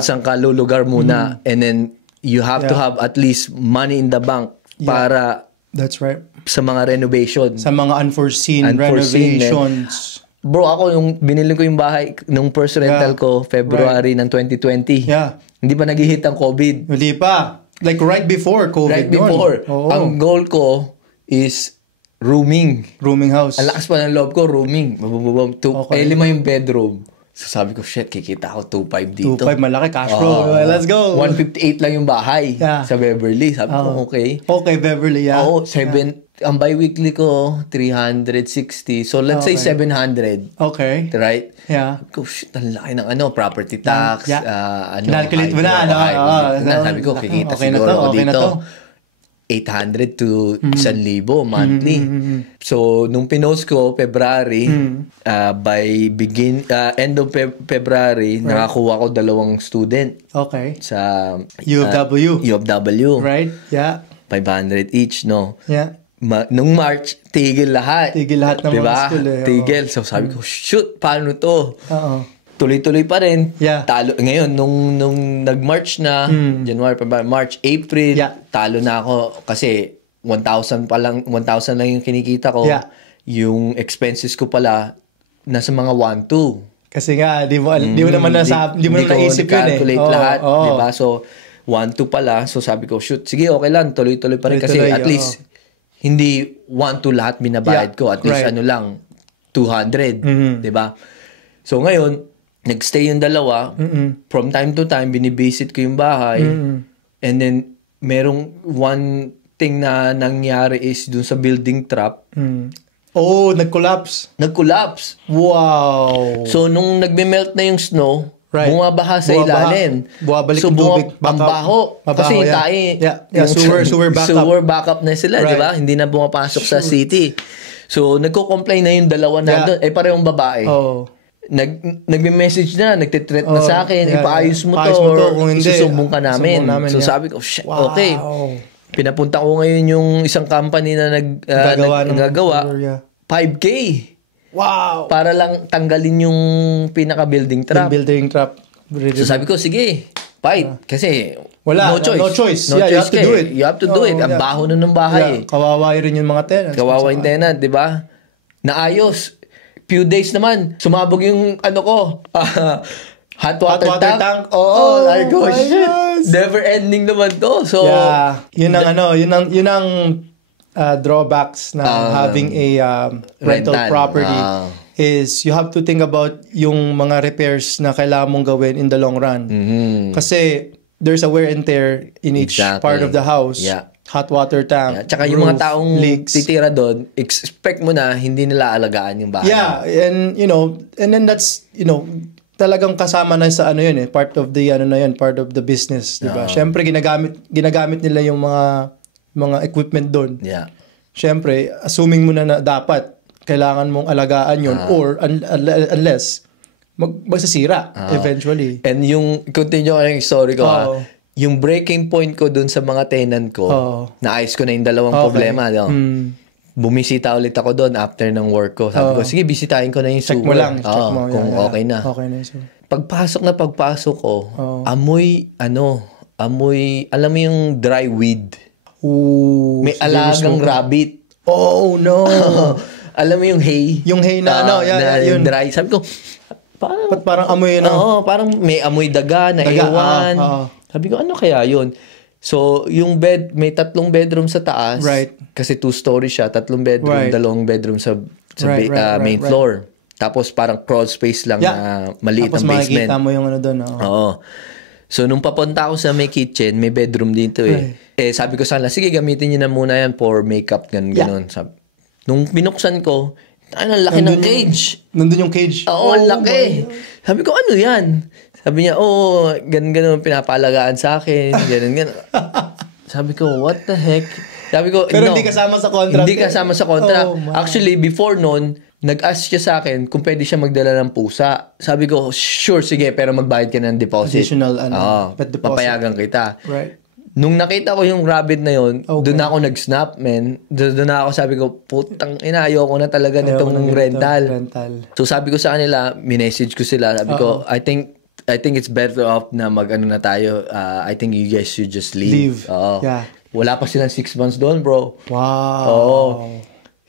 saan ka lulugar muna, and then you have to have at least money in the bank para that's right. Sa mga renovation. Sa mga unforeseen renovations. Bro, ako yung binili ko yung bahay nung first rental ko February ng 2020. Yeah. Hindi pa nag-hit ang COVID. Hindi pa. Like right before COVID. Right before. Ang goal ko is rooming house. Ang lakas pa ng loob ko, rooming. 5 yung bedroom. So sabi ko, shit, kikita ako 2.5 dito. 2.5, malaki cash flow. Let's go. 158 lang yung bahay sa Beverly. Sabi ko, okay. Okay, Beverly, Oo, 7. Ang bi-weekly ko, 360. So let's say 700. Okay. Right? Yeah. Sabi ko, shit, ang laki ng calcculate tax. Calculate mo na. Sabi ko, kikita siguro ako dito. 800 to 1,000 monthly. So, nung pinost ko, February, by end of February, nakakuha ko 2 student Okay. sa U of W. U of W. Right? Yeah. 500 each, no? Yeah. Nung March, tigil lahat. Tigil lahat ng diba? mga school eh. Tigil. So, sabi ko, shoot, paano to? Oo. Tuloy-tuloy pa rin. Yeah. Talo. Ngayon, nung nag-March na, January, February, March, April, Yeah. talo na ako kasi 1,000 lang yung kinikita ko. Yeah. Yung expenses ko pala, nasa mga 1,200. Kasi nga, di mo naman naisip yun eh. Calculate Oo, lahat. oo. Diba? So, 1,200 pala. So, sabi ko, shoot, sige, okay lang. Tuloy-tuloy pa rin. Kasi Tuloy-tuloy, at least, hindi 1,200 lahat binabayad Yeah, ko. At least, right. lang, 200. Diba? So, ngayon, nagstay yung dalawa. From time to time, binivisit ko yung bahay. And then, merong one thing na nangyari is dun sa building trap. Oh, nag-collapse. Nag-collapse. Wow. So, nung nagme-melt na yung snow, Right. bumabaha sa ilalim. Buwabalik so, yung tubig. ang baho. Kasi yeah. tayo, Yeah, sewer backup. Sewer backup na sila, Right. di ba? Hindi na bumapasok sa city. So, nagko-complain na yung dalawa na doon. Parehong babae. Oh. Nagme-message na, nagtitreat na sa akin, ipaayos mo Paayos to, mo to, or kung hindi, isusumbong ka namin. So, yeah. sabi ko, shit, Wow. okay. Pinapunta ko ngayon yung isang company na naggagawa. Yeah. 5K. Wow. Para lang tanggalin yung pinaka-building trap. Yung building trap. So sabi ko, sige, fight. Kasi Wala, no choice. no choice. No Yeah, you choice have to do it. You have to do it. Ang baho na ng bahay. Yeah. Kawawa rin yung mga tenants. Kawawa yung tenant, di ba? Naayos. Few days naman, sumabog yung hot water tank. Oo, like, oh, shit. Never ending naman to. So, yeah. Yun ang drawbacks na having a rental property is you have to think about yung mga repairs na kailangan mong gawin in the long run. Kasi there's a wear and tear in each part of the house. Yeah. Hot water tank. Yeah. Tsaka yung mga taong titira doon, expect mo na hindi nila alagaan yung bahay. Yeah, and then that's, talagang kasama na sa yun eh, part of the part of the business, 'di ba? Syempre ginagamit nila yung mga equipment doon. Yeah. Syempre, assuming mo na dapat kailangan mong alagaan yun or unless magsasira eventually. And yung continue ko yung story ko yung breaking point ko dun sa mga tenant ko, naayos ko na yung dalawang problema. No? Bumisita ulit ako doon after ng work ko. Sabi ko, sige, bisitahin ko na yung check sewer. mo lang. Check mo. Kung okay na. Okay na yun. Pagpasok ko, amoy, alam mo yung dry weed. Ooh, may alagang rabbit. Oh, no. Alam mo yung hay? Yung hay na, yung dry. Sabi ko, parang amoy yun. Parang may amoy daga na iwan. Sabi ko, ano kaya yun? So, yung bed, may 3 bedroom sa taas. Right. Kasi 2-story siya, 3 bedroom, 2 bedroom sa main floor. Tapos parang crawl space lang na maliit ang basement. Tapos makikita mo yung doon. Oo. So, nung papunta ako sa may kitchen, may bedroom dito eh. Right. Sabi ko sa kanila, sige, gamitin niyo na muna yan for makeup, ganun. Nung binuksan ko, ang laki ng cage. Nandun yung cage? Oo, ang laki. Sabi ko, ano yan? Sabi niya, ganun pinapalagaan sa akin. Ganun. Sabi ko, what the heck? Sabi ko, pero hindi kasama sa contract. Hindi kasama sa contract. Actually, before noon, nag-ask siya sa akin kung pwede siya magdala ng pusa. Sabi ko, sure, sige, pero magbayad ka ng deposit. Additional, pet deposit. Papayagan kita. Right. Nung nakita ko yung rabbit na yun, doon ako nag-snap, man. Doon ako sabi ko, putang ina, ayoko na talaga nitong rental. So sabi ko sa kanila, minessage ko sila. Sabi ko, I think it's better off na na tayo. I think you guys should just leave. Yeah. Wala pa silang 6 months doon, bro. Wow. Oo.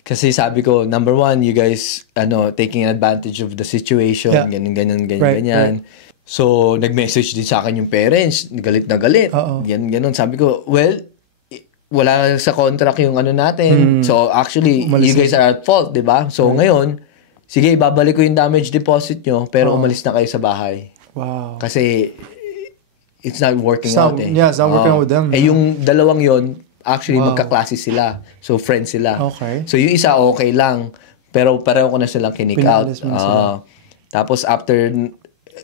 Kasi sabi ko, number 1, you guys, taking advantage of the situation. Yeah. Ganyan. So, nag-message din sa akin yung parents. Galit na galit. Ganun. Sabi ko, well, wala sa contract yung natin. So, actually, you guys are at fault, di ba? So, ngayon, sige, babalik ko yung damage deposit nyo, pero umalis na kayo sa bahay. Wow. Kasi, it's not working out eh. Yeah, it's not working out with them. Yung dalawang yon actually, magkaklase sila. So, friends sila. Okay. So, yung isa, okay lang. Pero pareho ko na silang kinik out. Tapos, after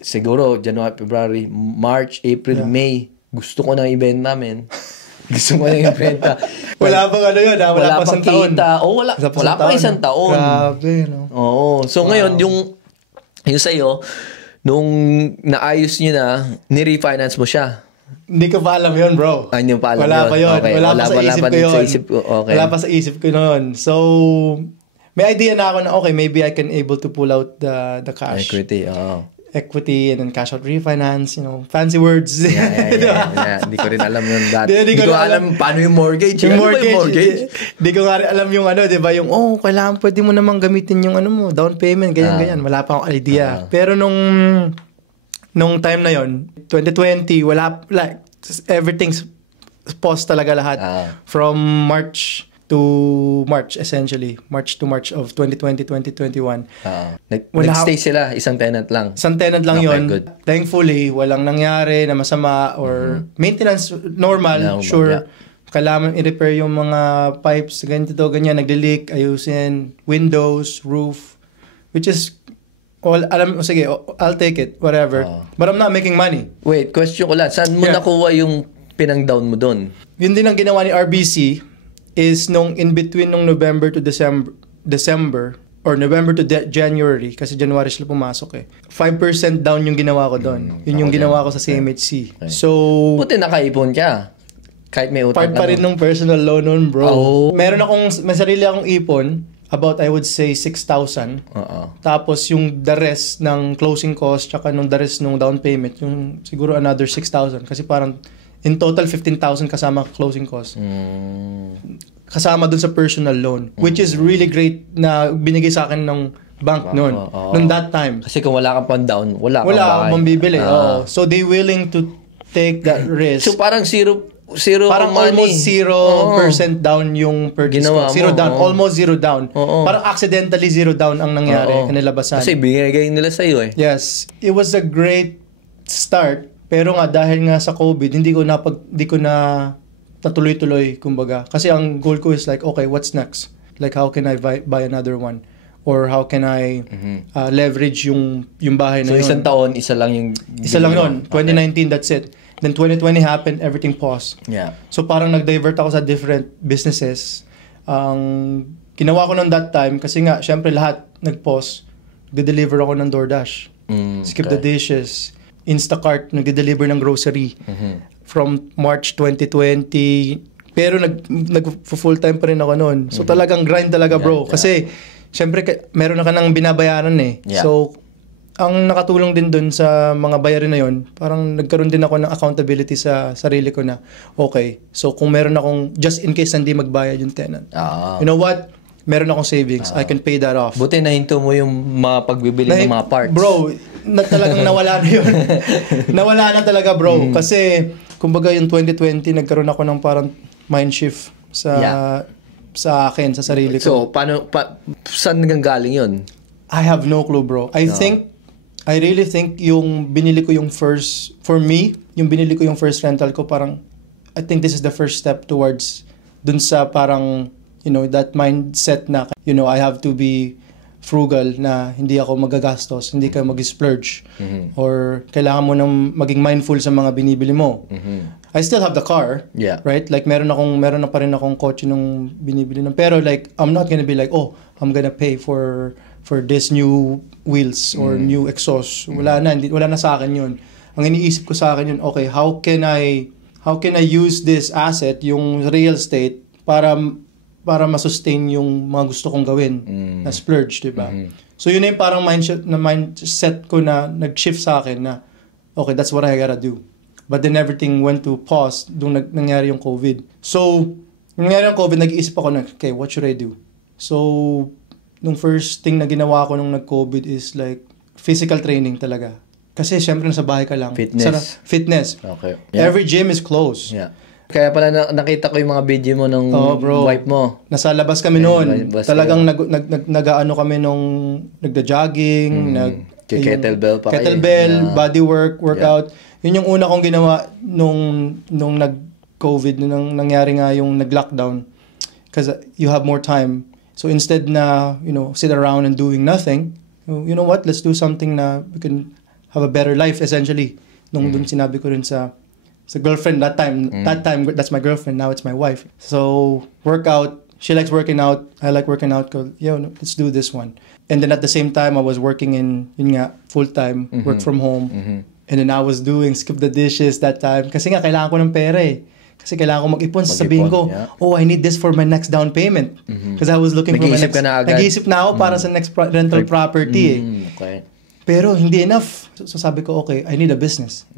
siguro January, February, March, April, May, gusto ko nang ibenta namin. Gusto mo na ibenta. Wala pang ano yun, wala pang isang taon. Wala pang isang taon. Grabe, no? Oo. So ngayon, yung sa'yo, nung naayos nyo na, ni-refinance mo siya. Hindi ko pa alam yun, bro. Hindi pa alam wala yun. pa yun. Okay. Wala pa sa isip ko yun. Okay. Wala pa sa isip ko yun. So, may idea na ako na, okay, maybe I can able to pull out the cash. Equity, oo. Equity and then cash out refinance, fancy words. Yeah. Hindi ko rin alam yun dati. Hindi ko alam paano yung mortgage. Yung Ano ba mortgage. Hindi ko nga rin alam yung di ba, yung, kailangan pwede mo namang gamitin yung mo, down payment, ganyan. Wala pa akong idea. Pero nung time na yon 2020, wala, like, everything's paused talaga lahat. From March to March, essentially. March to March of 2020, 2021. Nag-stay sila, isang tenant lang. Isang tenant lang Okay, yun. good. Thankfully, walang nangyari na masama or maintenance normal, sure. Yeah. Kailangan i-repair yung mga pipes, ganyan, nagli-leak, ayusin, windows, roof, which is sige, I'll take it, whatever. But I'm not making money. Wait, question ko lang. Saan mo nakuha yung pinang-down mo doon? Yun din ang ginawa ni RBC is nung in between nung November to December or November to January, kasi January sila pumasok 5% down yung ginawa ko doon. Yun yung ginawa ko sa CMHC. Okay. So, buti nakaipon ka. Kahit may utang part pa rin nung personal loan nun, bro. May sarili akong ipon, about I would say 6,000. Tapos yung the rest ng closing cost, tsaka nung the rest nung down payment, yung siguro another 6,000. Kasi parang in total 15,000 kasama closing cost. Kasama dun sa personal loan, which is really great na binigay sa akin ng bank noon. Noon that time. Kasi kung wala kang pan-down, wala kang mambibili. So they willing to take that risk. So parang zero parang money. Almost 0% down yung purchase ko. Zero down. Almost zero down. Parang accidentally zero down ang nangyari. Kanilabasan. Kasi binigay nila sa'yo Yes. It was a great start. Pero nga dahil nga sa COVID, hindi ko na natuloy-tuloy, kumbaga. Kasi ang goal ko is like, okay, what's next? Like, how can I buy another one? Or how can I leverage yung bahay na yun? So, isang taon, isa lang yun. 2019, that's it. Then 2020 happened, everything paused. Yeah. So parang nag-divert ako sa different businesses. Ang ginawa ko nung that time, kasi nga, syempre lahat nag-pause, nag-deliver ako ng DoorDash. Skip the dishes. Instacart, nag-deliver ng grocery. From March 2020. Pero nag-full-time pa rin ako noon. So talagang grind talaga, bro. Kasi, syempre, meron na ka nang binabayaran Yeah. So, ang nakatulong din dun sa mga bayarin na yon, parang nagkaroon din ako ng accountability sa sarili ko na, okay, so kung meron akong, just in case hindi magbayad yung tenant. You know what? Meron akong savings. I can pay that off. Buti nahinto mo yung mga pagbibili ng mga parts. Bro, talagang nawala na yun. Nawala na talaga, bro. Kasi, kumbaga yung 2020, nagkaroon ako ng parang mind shift sa akin, sa sarili ko. So, saan galing yun? I have no clue, bro. I really think yung binili ko yung first, for me, yung binili ko yung first rental ko, parang, I think this is the first step towards dun sa parang, that mindset na, I have to be frugal na hindi ako magagastos, hindi ka mag-splurge, or kailangan mo nang maging mindful sa mga binibili mo. I still have the car, right? Like, meron na pa rin akong kotse nung binibili ng, pero like, I'm not gonna be like, I'm gonna pay for this new wheels or new exhaust. Wala na sa akin yun. Ang iniisip ko sa akin yun, okay, how can I use this asset, yung real estate, para ma-sustain yung mga gusto kong gawin na splurge, diba? So yun na yung parang mindset ko na nag-shift sa akin na, okay, that's what I gotta do. But then everything went to pause nung nangyari yung COVID. So, nangyari yung COVID, nag-iisip ako na, okay, what should I do? So, nung first thing na ginawa ko nung nag-COVID is like physical training talaga. Kasi syempre nasa bahay ka lang. Fitness. Okay. Yeah. Every gym is closed. Yeah. Kaya pala nakita ko yung mga video mo ng wife mo. Nasa labas kami noon. Talagang nag-ano kami nung nagda-jogging, kettlebell pa kayo. Kettlebell, body workout. Yun yung una kong ginawa nung nag-COVID, nung nangyari nga yung nag-lockdown. Because you have more time. So instead na, sit around and doing nothing, you know what, let's do something na we can have a better life essentially. Nung dun sinabi ko rin sa So girlfriend that time. That time that's my girlfriend. Now it's my wife. So workout. She likes working out. I like working out. Go, let's do this one. And then at the same time, I was working in full time, work from home. And then I was doing skip the dishes that time. Kasi nga kailangan ko ng pera eh. Kasi kailangan ko mag-ipon. Sabihin ko, I need this for my next down payment. Because I was looking for my next... Nag-iisip na ako para sa next rental property eh. Okay. Pero hindi enough. So sabi ko, okay, I need a business.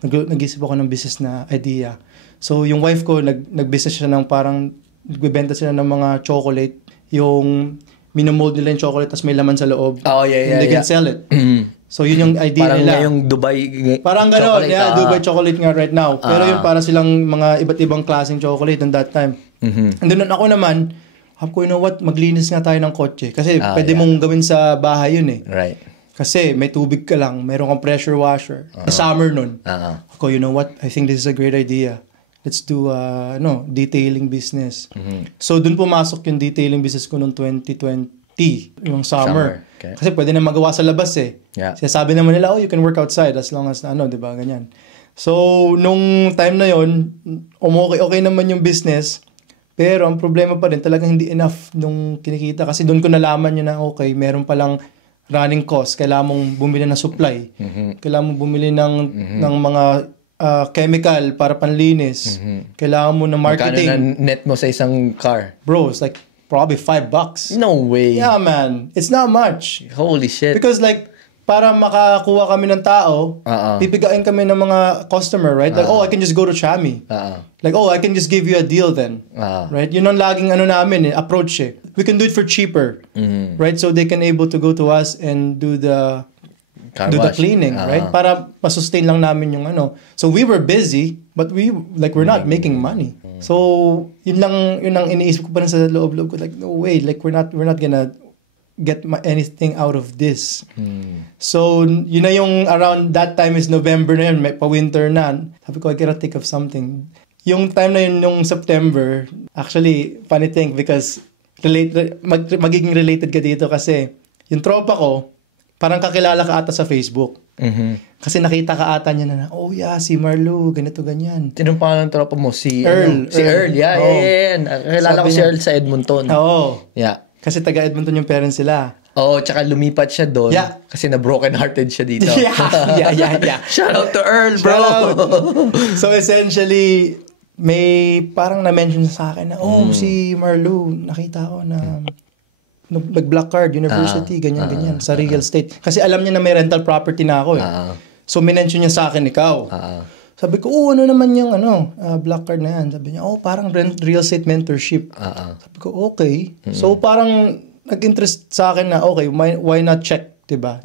Nag-isip ako ng business na idea. So yung wife ko, nag-business siya ng parang, nagbibenta sila ng mga chocolate. Yung minomold nila yung chocolate tapos may laman sa loob. Oh, yeah. And they can sell it. So yun yung idea parang nila. Parang yung Dubai parang gano'n, Dubai chocolate nga right now. Pero yung para silang mga iba't ibang klaseng chocolate on that time. And then ako naman, sabi ko, you know what, maglinis nga tayo ng kotse. Kasi pwede mong gawin sa bahay yun eh. Right. Kasi may tubig ka lang, meron kang pressure washer. Summer nun. Ako, you know what, I think this is a great idea. Let's do detailing business. So dun pumasok yung detailing business ko noong 2020, yung summer. Okay. Kasi pwede na magawa sa labas eh. Yeah. Sabi naman nila, you can work outside as long as di ba, ganyan. So nung time na yon, okay naman yung business. Pero ang problema pa rin, talagang hindi enough nung kinikita. Kasi doon ko nalaman yun na okay, meron palang running cost. Kailangan mong bumili ng supply. Kailangan mong bumili ng mga chemical para panlinis. Kailangan mo ng marketing. Magkano na net mo sa isang car? Bro, it's like probably $5. No way. Yeah, man. It's not much. Holy shit. Because like, para makakuha kami ng tao, pipigain kami ng mga customer, right? Like, I can just go to Xiaomi. Like, I can just give you a deal then. Right? Yun ang laging namin approach eh. We can do it for cheaper. Right? So they can able to go to us and do the cleaning, right? Para masustain lang namin yung So we were busy, but we're not making money. So yun ang iniisip ko pa rin sa loob-loob ko, like, no way, like we're not gonna get anything out of this. So yun na yung around that time is November na yun, pa-winter na. Sabi ko, I gotta think of something. Yung time na yun, yung September, actually, funny thing because magiging related ka dito kasi yung tropa ko, parang kakilala ka ata sa Facebook. Kasi nakita ka ata niya na, si Marlo, ganito, ganyan. Sinong pangalan ng tropa mo? Si Earl. Si Earl, yeah. Kakilala ko si Earl sa Edmonton. Oo. Yeah. Kasi taga Edmonton yung parents sila. Tsaka lumipat siya doon. Yeah. Kasi na broken-hearted siya dito. Yeah. Shout out to Earl, bro! So essentially, may parang na-mention sa akin na, si Marlo, nakita ko na nag-Black Card University, ganyan, sa real estate. Kasi alam niya na may rental property na ako eh. So, minention niya sa akin, ikaw. Sabi ko, ano naman yung Black Card na yan? Sabi niya, parang real estate mentorship. Sabi ko, okay. So, parang nag-interest sa akin na, okay, why not check, diba?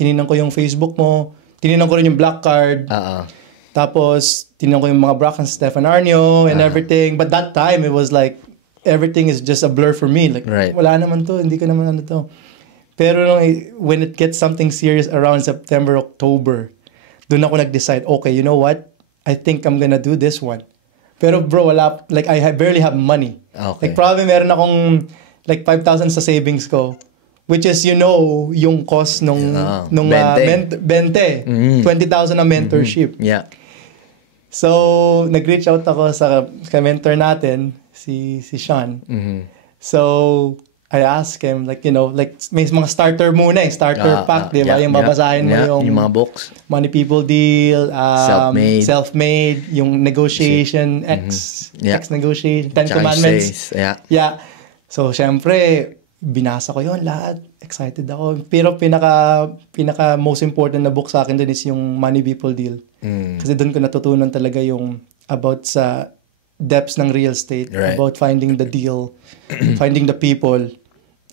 Tininan ko yung Facebook mo, tininan ko rin yung Black Card. Tapos, tininan ko yung mga Brock and Stefan Arnio and everything. But that time, it was like, everything is just a blur for me. Like, wala naman to, hindi ko naman to. Pero when it gets something serious around September, October, doon ako nag-decide, okay, you know what? I think I'm gonna do this one. Pero bro, I barely have money. Okay. Like, probably meron akong like 5,000 sa savings ko. Which is, yung cost nung 20,000 na mentorship. Yeah. So, nag-reach out ako sa mentor natin, si Sean. So, I asked him, like may mga starter muna starter pack, di ba? Yung babasahin mo yung mga books. Money People Deal, Self-Made, yung negotiation, X negotiation, 10 Commandments. Yeah. So, syempre, binasa ko yun lahat. Excited ako. Pero pinaka most important na book sa akin dun is yung Money People Deal. Kasi dun ko natutunan talaga yung about sa depths ng real estate, about finding the deal, finding the people,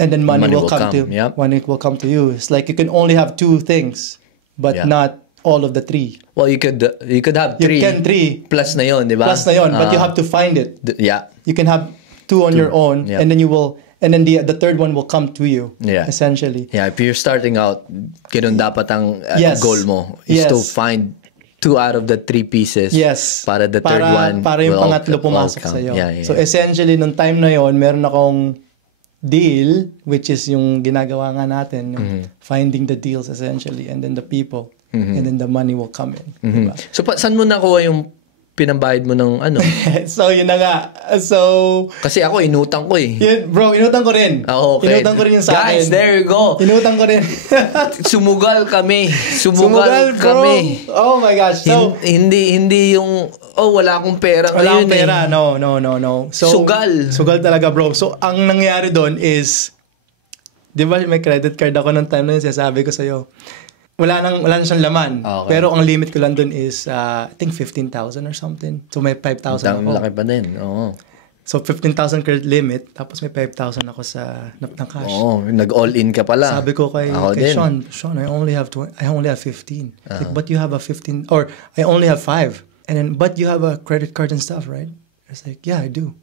and then money will come to you. Money will come to you. It's like you can only have two things, but not all of the three. Well, you could have three. You can three. Plus na yun, di ba? Plus na yun, but you have to find it. Yeah. You can have two on your own, and then the third one will come to you, essentially. Yeah, if you're starting out, ganun dapat ang goal mo, is to find 2 out of the 3 pieces. Yes. Para the third one para yung pangatlo pumasok sa'yo. So essentially, nung time na yon, meron akong deal, which is yung ginagawa nga natin, finding the deals essentially, and then the people. and then the money will come in. Diba? So, saan mo nakuha yung pinambayad mo ng ano? So, yun na nga. So, kasi ako, inutang ko eh. yun, bro, inutang ko rin. Okay. Inutang ko rin yung sa akin. Guys, there you go. Inutang ko rin. Sumugal kami. Sumugal, bro. Kami. Oh my gosh. So, hindi yung, wala akong pera. Wala akong ngayon pera. eh. No. So, Sugal talaga, bro. So, ang nangyari doon is, di ba may credit card ako ng time na yun, sasabi ko sa'yo. Wala nang siyang laman. Okay. Pero ang limit ko lang doon is, I think 15,000 or something. So, may 5,000 ako. Laki pa din. Oo. So, 15,000 credit limit. Tapos may 5,000 ako sa ng cash. Oo. Nag-all-in ka pala. Sabi ko kay Sean, I only have 15. Like, but you have a 15, or I only have 5. And then, but you have a credit card and stuff, right? It's like, yeah, I do.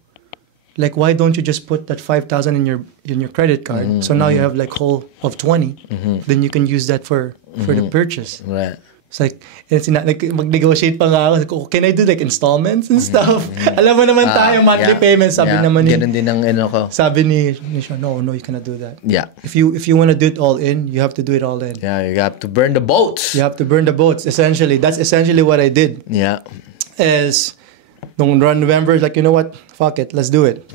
Like, why don't you just put that 5,000 in your credit card? So now you have like whole of 20. Then you can use that for the purchase. Right. It's like, mag-negotiate pa nga ako. Can I do like installments and stuff? Alam mo naman tayo, monthly payments. Sabi naman ni... Ganun din ang ko. Sabi ni Sean, no, you cannot do that. Yeah. If you want to do it all in, you have to do it all in. Yeah, you have to burn the boats. You have to burn the boats, essentially. That's essentially what I did. Yeah. Is, nung November, like, you know what? Fuck it, let's do it.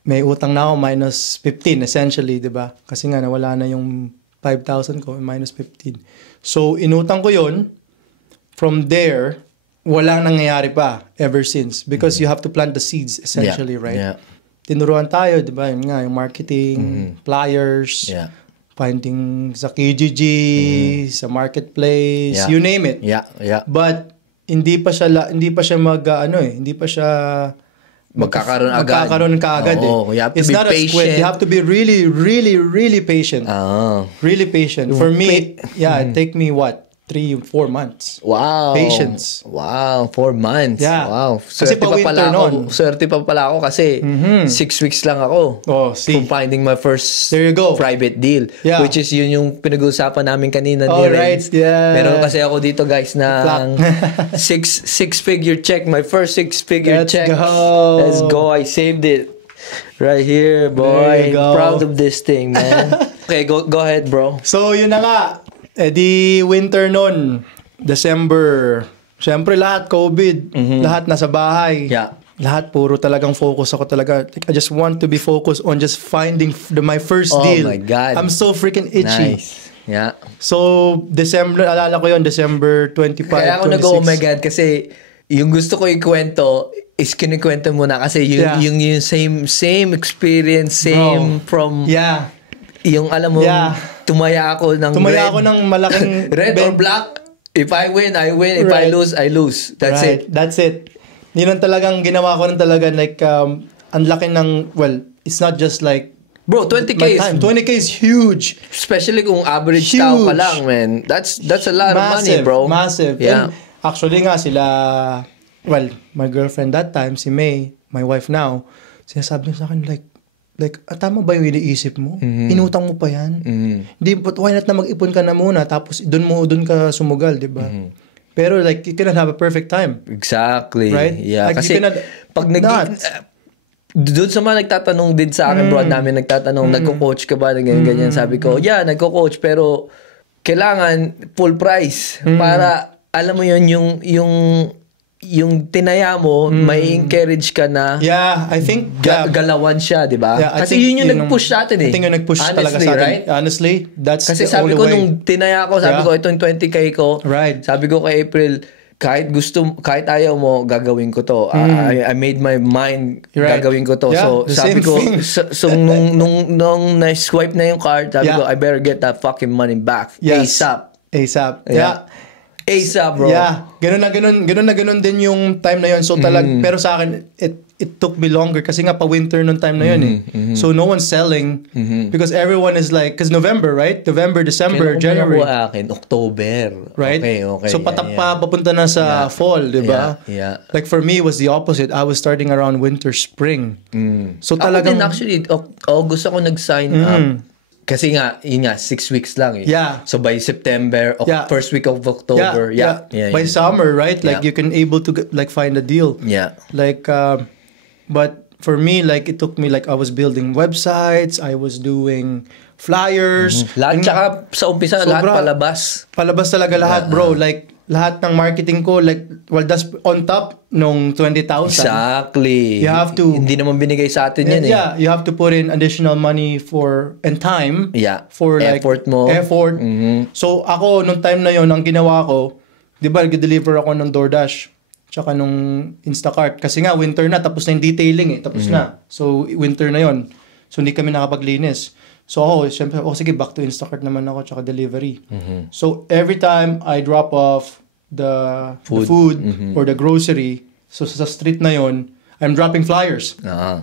May utang na ako, minus 15, essentially, di ba? Kasi nga, nawala na yung 5,000 ko, minus 15. So, inutang ko yun. From there, walang nangyayari pa ever since. Because you have to plant the seeds, essentially, right? Yeah. Tinuruan tayo, di ba? Yun nga, yung marketing, flyers, finding sa KGG, sa marketplace, you name it. Yeah. But, hindi pa siya magkakaroon kaagad eh. You have to It's be not patient. A squid. You have to be really, really, really patient. Really patient. For me, it take me 3-4 months. Wow. Patience. Wow, 4 months. Yeah. Wow. Kasi Swerte pa pala ako kasi 6 weeks lang ako. Oh, see. From finding my first There you go. private deal. Yeah. Which is yun yung pinag-uusapan namin kanina. Right. Yeah. Meron kasi ako dito guys na six-figure check. My first six-figure check. Let's go. I saved it. Right here, boy. Proud of this thing, man. Okay, go ahead, bro. So, yun na nga. Di winter nun, December, syempre lahat COVID, lahat nasa bahay. Yeah. Lahat puro talagang focus ako talaga. Like, I just want to be focused on just finding my first deal. Oh my God. I'm so freaking itchy. Nice. Yeah. So, December, alala ko yun, December 25, Kaya ako 26. nag-oh my God kasi yung gusto ko ikwento is kinikwento mo na kasi yung same experience, same from... Yeah. Yung alam mo, tumaya ako ng malaking red or black. If I win, I win. If I lose, I lose. That's it. That's it. Yun ang talagang ginawa ko rin talaga, like, ang laki ng, well, it's not just like, bro, 20K 20K is huge. Especially kung average tao ka lang, man. That's a lot of money, bro. Massive. Yeah. And actually nga sila, well, my girlfriend that time, si May, my wife now, sinasabi niya sa akin, like, tama ba yung iniisip mo? Inutang mo pa yan? Di, but why not na mag-ipon ka na muna, tapos doon ka sumugal, di ba? Pero like, you cannot have a perfect time. Exactly. Right? Yeah. Like, kasi pag doon sa mga nagtatanong din sa akin, bro, namin nagtatanong, nagko-coach ka ba? Ganyan. Sabi ko, yeah, nagko-coach, pero kailangan full price para, alam mo yun, yung tinaya mo, may encourage ka na I think galawan siya, di ba? Yeah, kasi yun yung nag-push sa atin eh. I think yung nag-push talaga sa atin. Right? Honestly, that's kasi the only way. Kasi sabi ko nung tinaya ko, sabi ko itong 20K ko, sabi ko kay April, kahit ayaw mo, gagawin ko to. I made my mind, gagawin ko to. So sabi ko, nung na-swipe na yung card, sabi ko, I better get that fucking money back. ASAP. Yeah. ASAP, bro. Yeah. Ganun na ganun din yung time na yun. So pero sa akin, it took me longer kasi nga pa-winter nung time na yun eh. So no one's selling because everyone is like, because November, right? November, December, January. October. Right? Okay. So papunta na sa fall, di ba? Yeah. Like for me, it was the opposite. I was starting around winter, spring. So talagang... Actually, August ako nag-sign up. Kasi nga, 6 weeks lang eh. Yeah. So by September, first week of October, by summer, right? Like you can able to like find a deal. Yeah. Like, but for me, like it took me, like I was building websites, I was doing flyers. Lahat, tsaka sa umpisa, lahat Sobra. palabas. Palabas talaga lahat, bro. Like, lahat ng marketing ko, like, well, that's on top nung 20,000. Exactly. You have to- Hindi naman binigay sa atin yan eh. Yeah, you have to put in additional money and time Yeah. for like Effort mo. Effort. So ako nung time na yon, ang ginawa ko, 'di ba, nag-deliver ako ng DoorDash tsaka nung Instacart kasi nga winter na, tapos na yung detailing eh, tapos na. So winter na yon. So hindi kami nakapaglinis. So ako, syempre, sige, back to Instacart naman ako tsaka delivery. So every time I drop off the food or the grocery, so sa street na yon, I'm dropping flyers.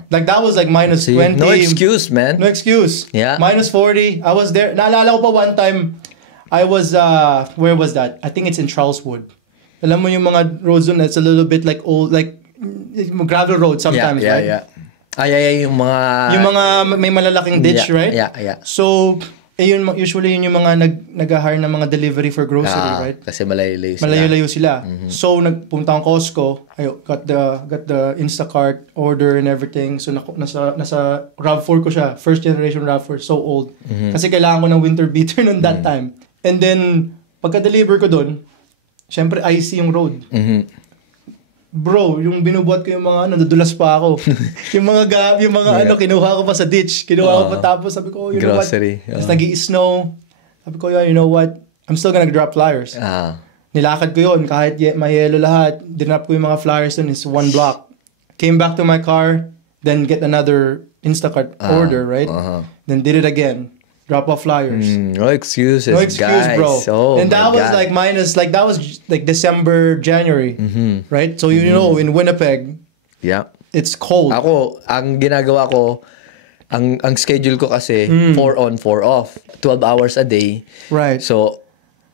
Like that was like minus See? 20. No excuse, man. No excuse. Yeah. Minus 40. I was there. Naalala ko pa one time, I was, where was that? I think it's in Charleswood. Alam mo yung mga roads doon, it's a little bit like old, like gravel road sometimes, right? Yeah. Yung mga... Yung mga may malalaking ditch, right? Yeah. So, usually yun yung mga nag-hire ng mga delivery for grocery, right? Kasi malayo-layo sila. Malayo-layo sila. So, nagpunta akong Costco. I got the Instacart order and everything. So, nasa RAV4 ko siya. First generation RAV4. So old. Kasi kailangan ko ng winter beater noon that time. And then, pagka-deliver ko doon, syempre, icy yung road. Bro, yung binubuhat ko yung mga nadudulas pa ako. yung mga kinuha ko pa sa ditch. Kinuha ko pa, tapos sabi ko, you grocery. know what? Tapos nag-i-snow. Sabi ko, you know what? I'm still gonna drop flyers. Nilakad ko yun, kahit may yellow lahat. Dinrop ko yung mga flyers dun, it's 1 block. Came back to my car, then get another Instacart order, right? Then did it again. Drop off flyers. No excuses, No excuse, guys. bro. Oh, and that my was God. that was like December, January, right? So you know, in Winnipeg, Yeah. it's cold. Ako, ang ginagawa ko, ang schedule ko kasi 4 on, 4 off. 12 hours a day. Right. So,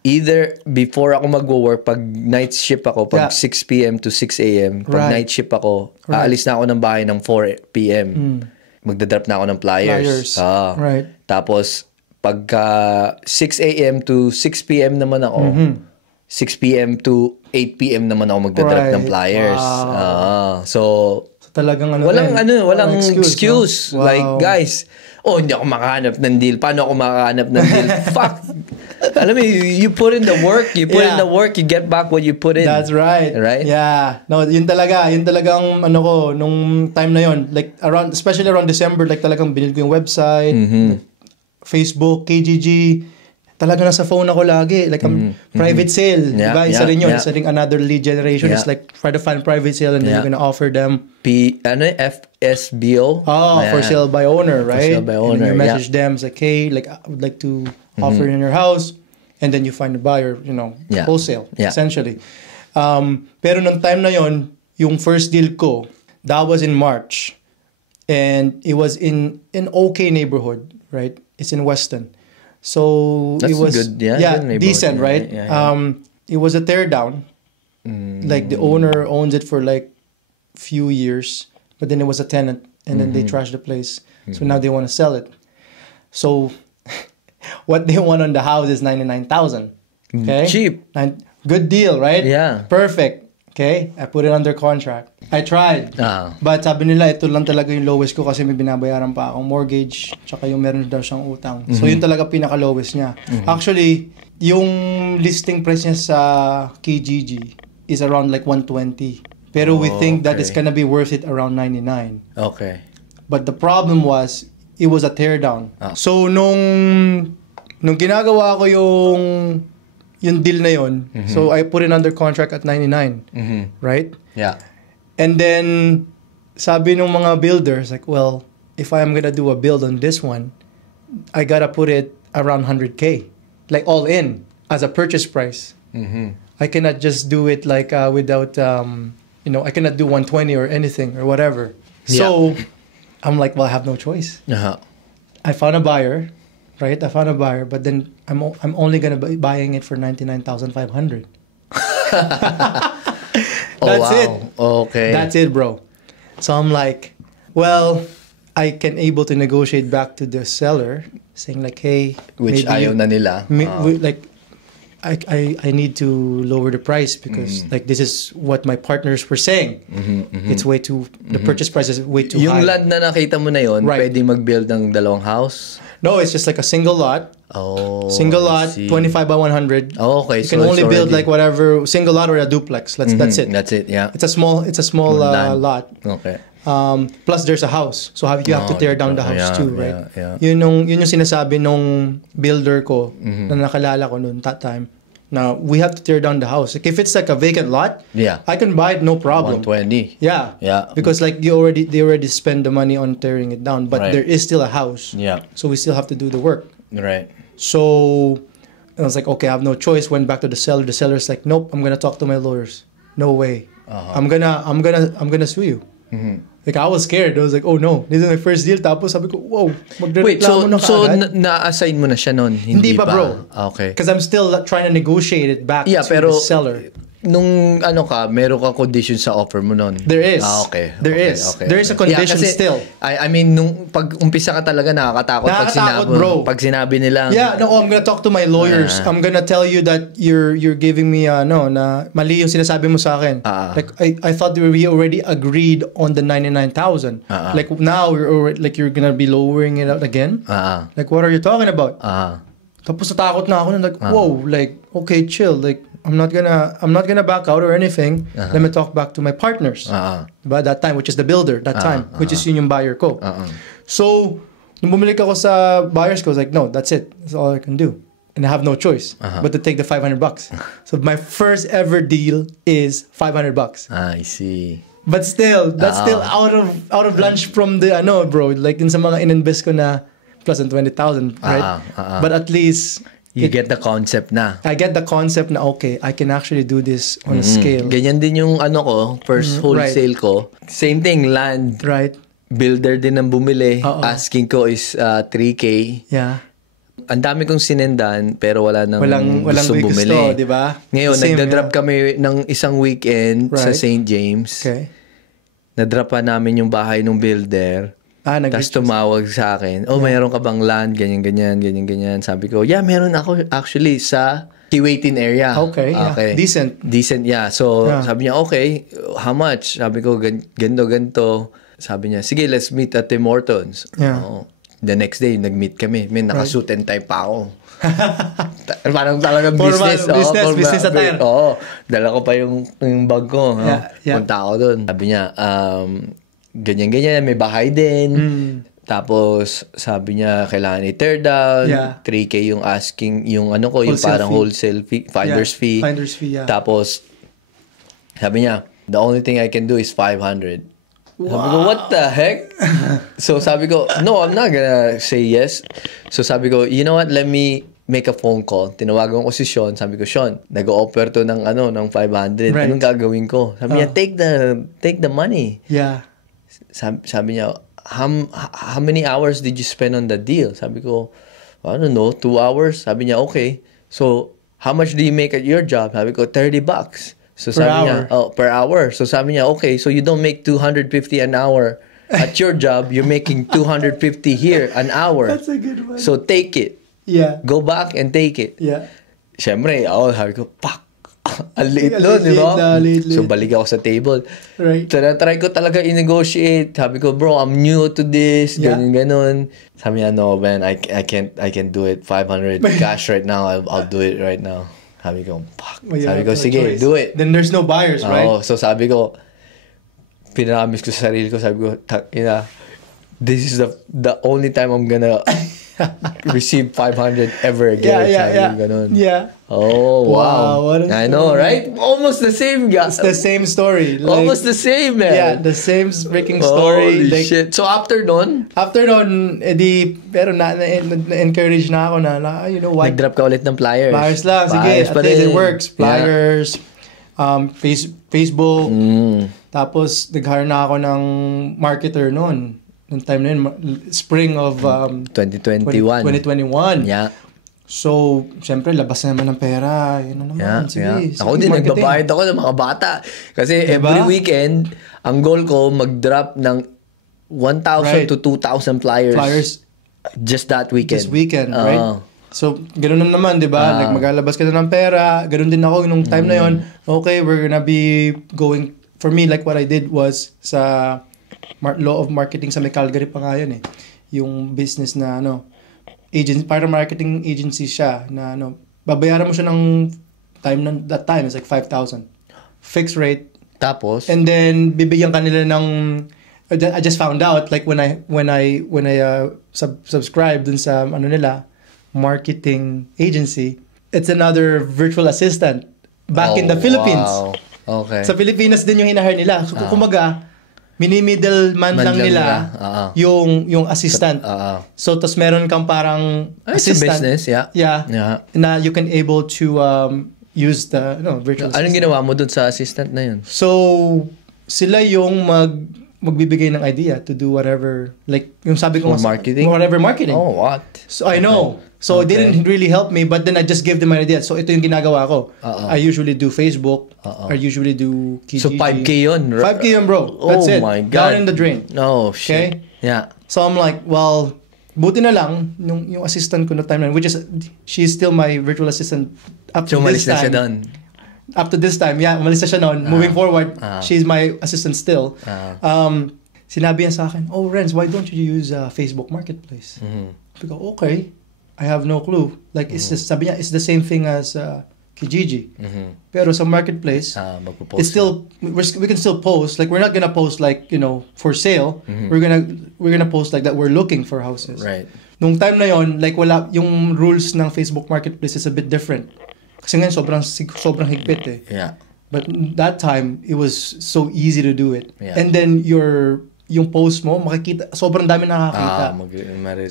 either before ako magwo-work, pag night shift ako, pag 6 p.m. to 6 a.m., pag night shift ako, aalis na ako ng bahay ng 4 p.m. Magdadrop na ako ng flyers. Right. Tapos, pagka 6 a.m. to 6 p.m. naman ako, 6 p.m. to 8 p.m. naman ako magdadrop ng flyers. So, Talagang walang excuse. No? Wow. Like, guys, hindi ako makahanap ng deal. Paano ako makahanap ng deal? Fuck. Alam mo, you put in the work, you get back what you put in. That's right. Right? Yeah. No, yun talagang ko, nung time na yun, like especially around December, like talagang binili ko yung website, Facebook, KGG, talaga nasa phone ako lagi. Like, private sale. Diba? Isa rin yun. Isa rin another lead generation. It's like, try to find private sale and then you're gonna offer them FSBO? for sale by owner, right? For sale by owner, and then you message them, it's like, hey, like, I would like to offer it in your house. And then you find a buyer, wholesale, essentially. Pero nung time na yon, yung first deal ko, that was in March. And it was in an okay neighborhood, right? It's in Weston. So That's it was good, good decent, right? It was a tear down. Like the owner owns it for like few years, but then it was a tenant, and then they trashed the place. So now they want to sell it. So what they want on the house is 99,000. Okay, Cheap. Good deal, right? Yeah. Perfect. Okay, I put it under contract. I tried. But sabi nila, ito lang talaga yung lowest ko kasi may binabayaran pa akong mortgage tsaka yung meron daw siyang utang. So yun talaga pinaka-lowest niya. Actually, yung listing price niya sa KGG is around like 120. Pero we think that it's gonna be worth it around 99. Okay. But the problem was, it was a teardown. So nung ginagawa ko yung deal na yun, so I put it under contract at 99, right? Yeah. And then, sabi nung mga builders, like, well, if I'm gonna do a build on this one, I gotta put it around 100K, like all in, as a purchase price. I cannot just do it like without, I cannot do 120 or anything or whatever. So, I'm like, well, I have no choice. I found a buyer, right? I found a buyer, but then I'm only gonna be buying it for 99,500. That's it. Okay. That's it, bro. So I'm like, well, I can able to negotiate back to the seller, saying like, hey, which ayaw na nila. Like, I need to lower the price because like this is what my partners were saying. It's way too, the purchase price is way too high. Yung land na nakita mo na yon, Right. pwede mag-build ng dalawang house? No, it's just like a single lot. Oh, Single I lot, see. 25 by 100. Oh, okay. You can only build like whatever single lot or a duplex. That's it. That's it, yeah. It's a small Land. lot. Okay. Plus there's a house. So you have to tear down the house yeah, too, right? yeah. Yun yung sinasabi nung builder ko na nakalala ko noon that time. Now, we have to tear down the house. Like if it's like a vacant lot, Yeah. I can buy it no problem. 120. Yeah. Yeah. Because like they already spend the money on tearing it down, but Right. there is still a house. Yeah. So we still have to do the work. Right. So I was like, okay, I have no choice. Went back to the seller. The seller's like, nope, I'm gonna talk to my lawyers. No way. I'm gonna sue you. Like I was scared. I was like, oh no, this is my first deal. Tapos sabi ko, wow, Wait, so magrereklamo na kaagad. na-assign mo na siya nun? Hindi pa, bro. Okay. Because I'm still trying to negotiate it back Yeah, to pero the seller. nung meron ka condition sa offer mo nun? There is. Okay. There is. There is a condition kasi, still. I mean, nung pag umpisa ka talaga nakakatakot Nakakatakot, bro. Pag sinabi nila. Yeah, no, I'm gonna talk to my lawyers. I'm gonna tell you that you're giving me na mali yung sinasabi mo sa akin. Like I thought we already agreed on the 99,000. Like now you're gonna be lowering it out again. Like what are you talking about? Tapos natakot na ako like whoa, like okay, chill, like I'm not gonna back out or anything. Let me talk back to my partners. But that time, which is the builder, which is yun yung buyer ko. So, nung bumalik ako sa buyers ko, I was like, no, that's it. That's all I can do. And I have no choice but to take the $500. So my first ever deal is $500. I see. But still, that's still out of lunch from the bro. Like in sa mga ininvest ko na plus than 20,000, right? But at least You get the concept na. I get the concept na okay, I can actually do this on a scale. Ganyan din yung ko, first wholesale ko. Same thing, land. Right. Builder din ang bumili. Asking ko is 3K. Yeah. Ang dami kong sinendan pero walang gusto bumili. Di ba? Ngayon, nagda-drop kami ng isang weekend sa St. James. Okay. Na-drop pa namin yung bahay ng builder. Tapos tumawag sa akin, mayroon ka bang land, ganyan. Sabi ko, yeah, meron ako actually sa Kuwaitin area. Okay, yeah. Decent, yeah. So, sabi niya, okay, how much? Sabi ko, ganito. Sabi niya, sige, let's meet at Tim Hortons. Yeah. The next day, nag-meet kami. Naka-suit and tie pa ako. Parang talagang business. Business attire. Oo. Dala ko pa yung bag ko. Yeah. Punta ako doon. Sabi niya, ganyan, may bahay din. Tapos, sabi niya, kailangan i-tear down. 3K yung asking, yung yung parang wholesale fee, finder's fee. Finder's fee, yeah. Tapos, sabi niya, the only thing I can do is 500. Wow. Sabi ko, what the heck? So, sabi ko, no, I'm not gonna say yes. So, sabi ko, you know what, let me make a phone call. Tinawagan ko si Sean. Sabi ko, Sean, nag-offer to ng 500. Right. Anong gagawin ko? Sabi niya, take the money. Yeah. Sabi niya, how many hours did you spend on the deal? Sabi ko, I don't know, 2 hours. Sabi niya, okay. So, how much do you make at your job? Sabi ko, $30. So, sabi niya, per hour. So, sabi niya, okay, so you don't make $250 an hour at your job. You're making $250 here an hour. That's a good one. So, take it. Yeah. Go back and take it. Yeah. Siyempre, sabi ko, pak! Ang liit nun, di ba? So, balik ako sa table. Right. Try ko talaga i-negotiate. Sabi ko, bro, I'm new to this. Ganun. Sabi niya, no, man, I can't do it. 500 cash right now. I'll do it right now. Sabi ko, fuck. Sabi ko, sige, do it. Then there's no buyers, right? So, sabi ko, pinaramis ko sa sarili ko. Sabi ko, this is the only time I'm gonna receive 500 ever again. Yeah. Oh, wow. I know, right? Almost the same guy. It's the same story. Almost the same, man. Yeah, the same freaking story. Holy shit. So, after nun, pero na-encourage na ako na, you know what? Nag-drop ka ulit ng flyers. Flyers lang. Sige, at least it works. Flyers, Facebook. Tapos, nag-hire na ako ng marketer noon. Noong time na yun, spring of 2021. Yeah. So, syempre, labas na naman ng pera. Yun na naman. Sige, ako din, nagbabayad ako ng mga bata. Kasi every weekend, ang goal ko, mag-drop ng 1,000 to 2,000 flyers. Just that weekend. This weekend, right? So, ganoon na naman, di ba? Like, maglalabas ka na ng pera. Ganoon din ako nung time na yon. Okay, we're gonna be going, for me, like what I did was sa law of marketing sa may Calgary pa nga yun eh. Yung business na agency, para marketing agency siya na ano, babayaran mo siya ng that time is like 5,000. Fixed rate. Tapos? And then bibigyan kanila ng I just found out like when I subscribe dun sa ano nila, marketing agency, it's another virtual assistant back in the Philippines. Wow. Okay. Sa Pilipinas din yung hinahire nila. So, kumaga, mini-middleman lang nila yung assistant. So, tas meron kang parang assistant. It's a business, yeah. Na you can able to use the virtual assistant. Anong ginawa mo dun sa assistant na yun? So, sila yung magbibigay ng idea to do whatever, like, yung sabi ko For marketing? Whatever marketing. Oh, what? So, I know. So, it didn't really help me, but then I just give them an idea. So, ito yung ginagawa ko. I usually do Facebook. I usually do Kijiji. So, 5K yun? 5K yun, bro. That's it. Oh, my God. Down in the drain. Oh, shit. Okay? Yeah. So, I'm like, well, buti na lang, yung assistant ko na timeline, which is, she's still my virtual assistant up to this time. So, umalis na siya doon? Up to this time, yeah, umalis na siya noon. Moving forward, she's my assistant still. Sinabi niya sa akin, oh, Renz, why don't you use Facebook Marketplace? I go, okay. I have no clue. Like, it's just, sabi niya, it's the same thing as Kijiji. Pero sa marketplace, it's still, we can still post. Like, we're not gonna post like, for sale. We're gonna post like that we're looking for houses. Right. Nung time na yon, like, wala, yung rules ng Facebook Marketplace is a bit different. Kasi ngayon, sobrang higpit eh. Yeah. But that time, it was so easy to do it. Yeah. And then, yung post mo, makikita, sobrang dami nakakita.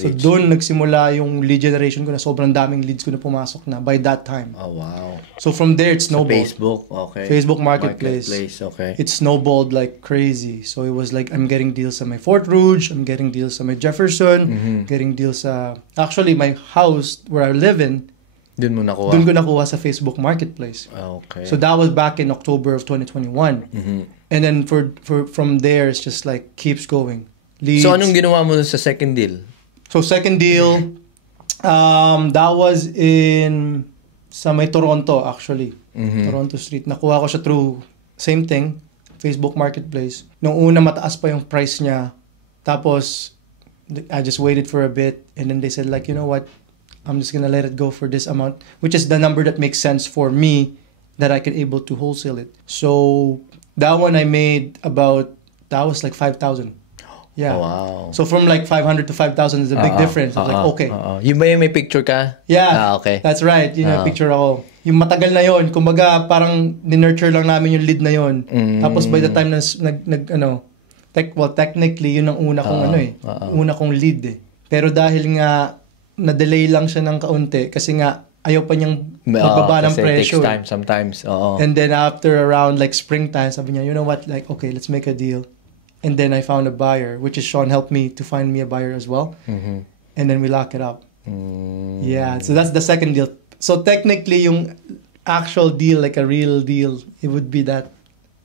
So, doon nagsimula yung lead generation ko na sobrang daming leads ko na pumasok na by that time. Oh, wow. So, from there, it snowballed. Facebook, okay. Facebook Marketplace. Okay. It snowballed like crazy. So, it was like, I'm getting deals sa my Fort Rouge, I'm getting deals sa my Jefferson, getting deals sa... Actually, my house where I live in, doon ko nakuha sa Facebook Marketplace. Okay. So, that was back in October of 2021. And then from there, it's just like keeps going. Leads. So, anong ginawa mo sa second deal? So, second deal, that was in sa may Toronto, actually. Toronto Street. Nakuha ko siya through, same thing, Facebook Marketplace. Nung una, mataas pa yung price niya. Tapos, I just waited for a bit. And then they said, like, you know what? I'm just gonna let it go for this amount. Which is the number that makes sense for me that I could able to wholesale it. So, that one I made that was like 5,000. Yeah. Oh, wow. So from like 500 to 5,000 is a big difference. I was like, okay. Yung ba yung may picture ka? Yeah. Okay. That's right. Picture ako. Yung matagal na yon, kumbaga parang ni-nurture lang namin yung lead na yon. Tapos by the time technically yun ang una kong una kong lead eh. Pero dahil nga na-delay lang siya ng kaunti kasi nga ayaw pa niyang magbaba ng presyo. It takes time sometimes. And then after around like springtime, sabi niya, you know what, like, okay, let's make a deal. And then I found a buyer, which is Sean helped me to find me a buyer as well. And then we lock it up. Yeah, so that's the second deal. So technically, yung actual deal, like a real deal, it would be that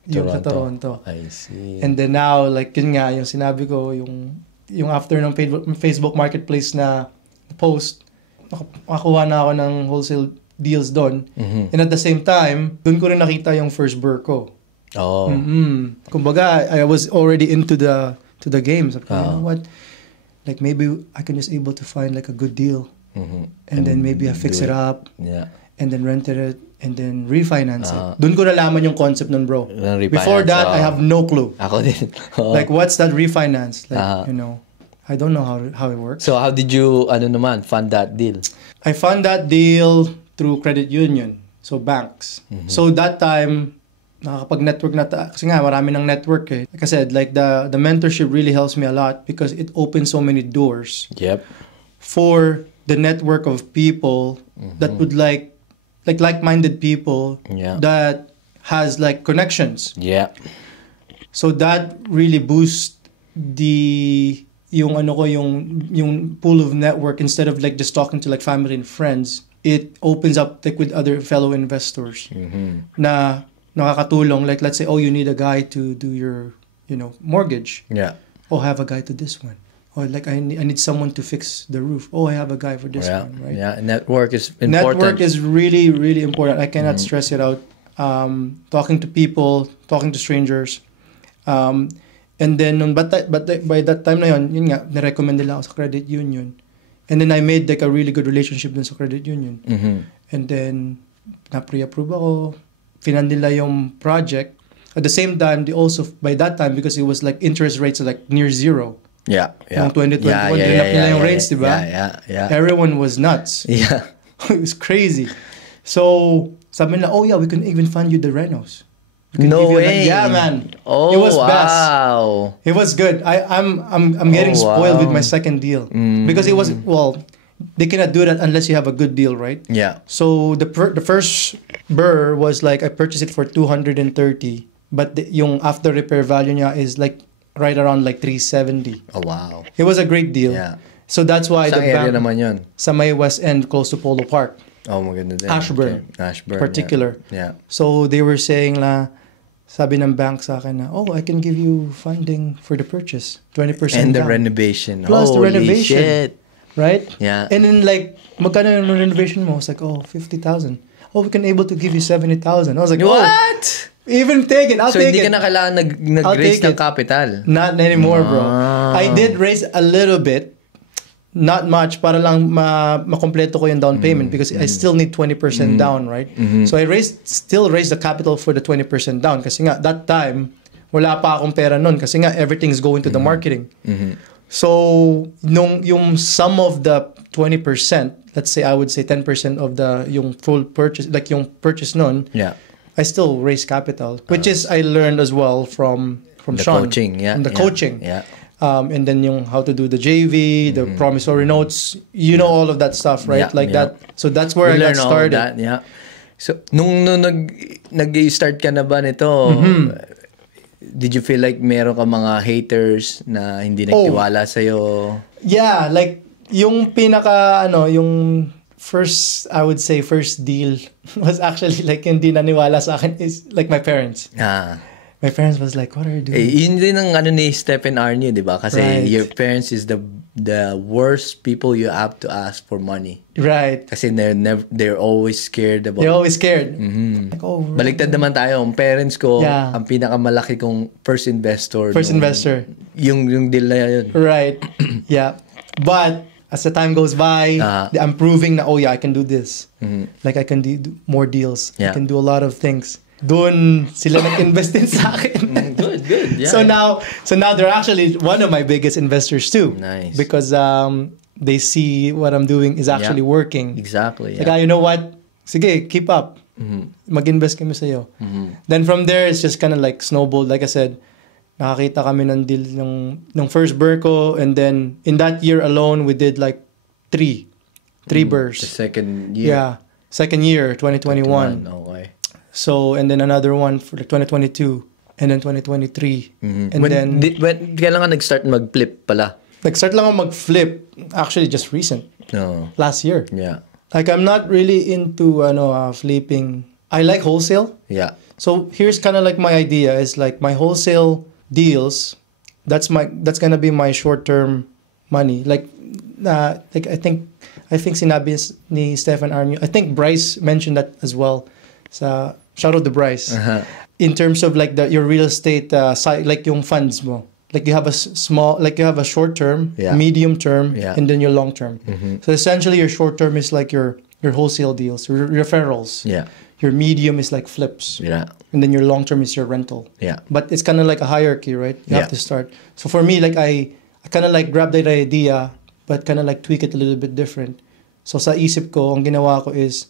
yung sa Toronto. I see. And then now, like yun nga, yung sinabi ko, yung after ng Facebook Marketplace na post, makakuha na ako ng wholesale deals doon. And at the same time, doon ko rin nakita yung first burr ko. Oh. Kumbaga, I was already into the game. So, you know what? Like maybe I can just able to find like a good deal. And then maybe I fix it up. Yeah. And then rented it. And then refinance it. Doon ko nalaman yung concept nun, bro. Before that, I have no clue. Ako din. Like, what's that refinance? Like, I don't know how it works. So, how did you, fund that deal? I fund that deal through credit union. So, banks. So, that time, nakakapag-network na kasi nga, marami ng network eh. Like I said, like, the mentorship really helps me a lot because it opens so many doors. Yep. For the network of people that would like-minded people that has, like, connections. Yeah. So, that really boosts yung pool of network instead of like just talking to like family and friends. It opens up like with other fellow investors na nakakatulong. Like let's say, oh, you need a guy to do your mortgage. Yeah. Oh, I have a guy to this one. Or like I need someone to fix the roof. Oh, I have a guy for this one. Right. Yeah. Network is important. Network is really, really important. I cannot stress it out. Talking to people, talking to strangers. And then, by that time na yun nga, nirecommend nila ako sa credit union. And then I made like a really good relationship dun sa credit union. And then, na-pre-approve ako. Finan nila yung project. At the same time, they also, by that time, because it was like interest rates are like near zero. Yeah. Noong 2021, dinap nila yung rates, diba? Yeah. Everyone was nuts. Yeah. It was crazy. So, sabi nila, oh yeah, we can even fund you the renos. No way. Yeah, man. Oh, it was best. wow. It was good. I'm getting spoiled with my second deal because it was they cannot do that unless you have a good deal, right? Yeah. So the first burr was like I purchased it for 230, but yung after repair value niya is like right around like 370. Oh wow. It was a great deal. Yeah. So that's why Sa the area bank naman yun? sa may West End close to Polo Park. Oh, maganda din. Ashburn. Okay. Ashburn. Particular. Yeah. So they were saying sabi ng bank sa akin na, oh, I can give you funding for the purchase. 20% And the down. renovation. Plus the Holy renovation. shit. Right? Yeah. And then like, magkano yung renovation mo? It's like, oh, 50,000. Oh, we can able to give you 70,000. I was like, What? Oh, even take it. I'll So take hindi it. ka na kailangan nag-raise take ng it. capital? Not anymore, bro. Ah. I did raise a little bit. Not much para lang makompleto ko yung down payment because I still need 20% down, right? So I still raised the capital for the 20% down kasi nga that time wala pa akong pera nun kasi nga everything is going to the marketing. So yung sum of the 20%, let's say I would say 10% of the yung full purchase like yung purchase nun, Yeah. I still raise capital, which is I learned as well from The Sean. coaching, yeah. From the yeah, coaching. Yeah. And then yung how to do the JV, the promissory notes, you know all of that stuff, right? Yeah, Like yeah. that. So that's where I got learn all of started. that, yeah. So, nung nag-start ka na ba nito, did you feel like meron ka mga haters na hindi nagtiwala sa'yo? Yeah, like yung yung I would say first deal was actually like hindi naniwala sa akin is like my parents. My parents was like, what are you doing? Yun din ang ni Stephen Arnio, di ba? Kasi Right. your parents is the worst people you have to ask for money. Right. Kasi they're always scared about. They're always scared. Like, oh, Baliktad naman tayo. Ang parents ko, Yeah. ang pinakamalaki kong first investor. investor. Yung deal na yun. Right. Yeah. But as the time goes by, I'm proving na, oh yeah, I can do this. Like I can do more deals. Yeah. I can do a lot of things. Doon sila nag-invest din sa akin. Good. Yeah. So now they're actually one of my biggest investors too. Nice. Because they see what I'm doing is actually working. Exactly. Like, Yeah. you know what? Sige, keep up. Mag-invest kami sa'yo. Then from there, it's just kind of like snowballed. Like I said, nakakita kami ng deal ng first burr ko. And then in that year alone, we did like three burrs. The second year. Yeah. Second year, 2021. Okay. So, and then another one for 2022. And then 2023. And then, kailan ka nag-start mag-flip pala? nag-start lang ako mag-flip. Actually, just recent. No. Last year. Yeah. Like, I'm not really into flipping. I like wholesale. Yeah. So, here's kind of like my idea is like my wholesale deals, that's gonna be my short-term money. Like I think sinabi ni Stephen Arnio. I think Bryce mentioned that as well. Shout out to Bryce. In terms of like your real estate side, like yung funds mo. Like you have a short term, medium term, and then your long term. So essentially your short term is like your wholesale deals, your referrals. Yeah. Your medium is like flips. Yeah. And then your long term is your rental. Yeah. But it's kind of like a hierarchy, right? You have to start. So for me, like I kind of like grab that idea, but kind of like tweak it a little bit different. So sa isip ko, ang ginawa ko is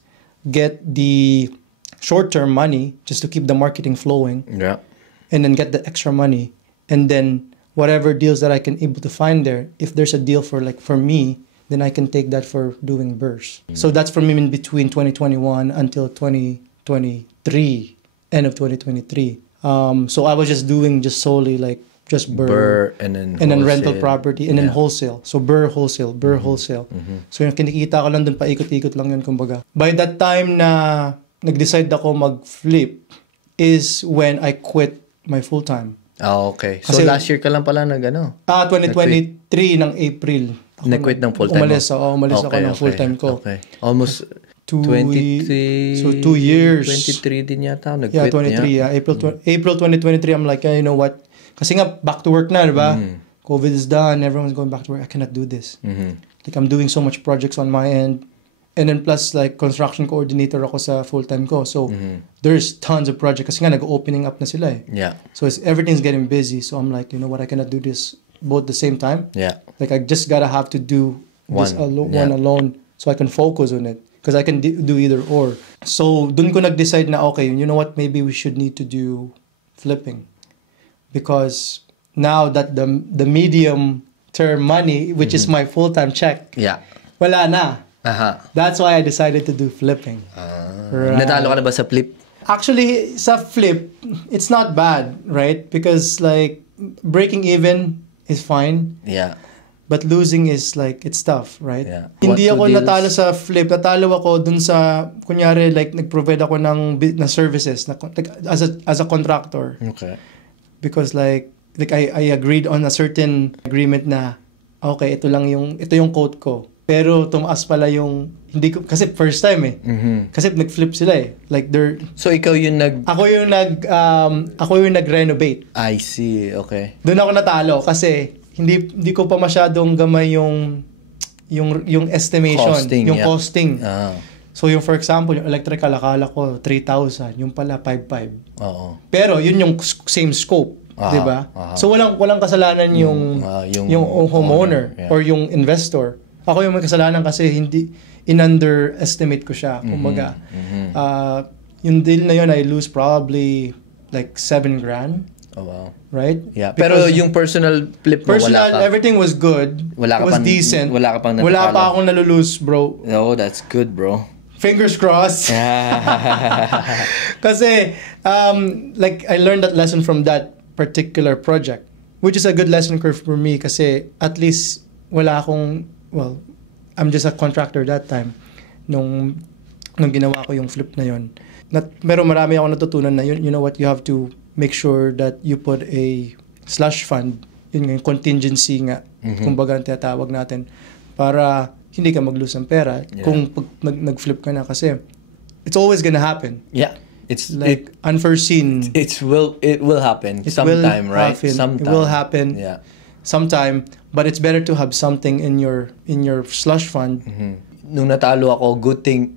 get the short-term money just to keep the marketing flowing. Yeah. And then get the extra money. And then whatever deals that I can able to find there, if there's a deal for me, then I can take that for doing bursts. So that's for me in between 2021 until 2023, end of 2023. So I was just doing just solely like just burr and then rental property and then wholesale. So burr wholesale. So yung kinikita ko lang dun, paikot-ikot lang yun kumbaga. By that time na nag-decide ako mag-flip is when I quit my full-time. Okay. So Kasi, last year ka lang pala 2023 ng April. Nag-quit ng full-time? Umalis ako ng full-time ko. Okay. Almost 23. So 2 years. 23 din yata. Nag-quit Yeah, 23. Yeah. April 2023, I'm like, you know what? Kasi nga, back to work na, diba? COVID is done. Everyone's going back to work. I cannot do this. Like, I'm doing so much projects on my end. And then plus, like, construction coordinator ako sa full-time ko. So, there's tons of projects. Kasi nga, nag-opening up na sila eh. Yeah. So, everything's getting busy. So, I'm like, you know what, I cannot do this both the same time. Yeah. Like, I just gotta have to do this one alone so I can focus on it. Because I can do either or. So, dun ko nag-decide na, okay, you know what, maybe we should need to do flipping. Because now that the medium-term money, which is my full-time check, Yeah. wala na. Aha. That's why I decided to do flipping. Right. Natalo ka na ba sa flip? Actually, sa flip, it's not bad, right? Because like breaking even is fine, Yeah. but losing is like it's tough, right? Yeah. Hindi What ako to deals? natalo sa flip. Natalo ako dun sa kunyari like nag-provide ako ng na services like, as a contractor Okay. because like I agreed on a certain agreement na okay, ito yung quote ko. Pero tumaas pala yung hindi ko kasi first time eh. Kasi nag-flip sila eh. Like So ikaw yung ako yung nag-renovate. I see. Okay. Doon ako natalo kasi hindi ko pa masyadong gamay yung estimation, Costing, yung yeah. costing. Ah. So yung for example, yung electrical akala ko 3,000, yung pala 5,500. Oo. Pero yun yung same scope, 'di ba? So walang kasalanan yung homeowner yeah. or yung investor. Ako yung may kasalanan kasi hindi in-underestimate ko siya. Kumbaga, yung deal na yun, I lose probably like 7 grand. Oh, wow. Right? Yeah. Pero yung personal flip mo, wala ka. Everything was good. Wala ka It was pang- decent. wala ka pang natalo. Wala pa akong nalulose, bro. Oh, that's good, bro. Fingers crossed. Kasi, like, I learned that lesson from that particular project, which is a good lesson curve for me kasi at least wala akong, well, I'm just a contractor that time nung ginawa ko yung flip na yun. Pero marami akong natutunan na yun, you know what, you have to make sure that you put a slush fund, yun yung contingency nga, kumbaga ang tinatawag natin, para hindi ka mag-lose ng pera kung nag-flip ka na kasi it's always gonna happen. Yeah. It's like unforeseen. It will happen sometime, right? Sometime. It will happen. Yeah. Sometime, but it's better to have something in your slush fund. Nung natalo ako, good thing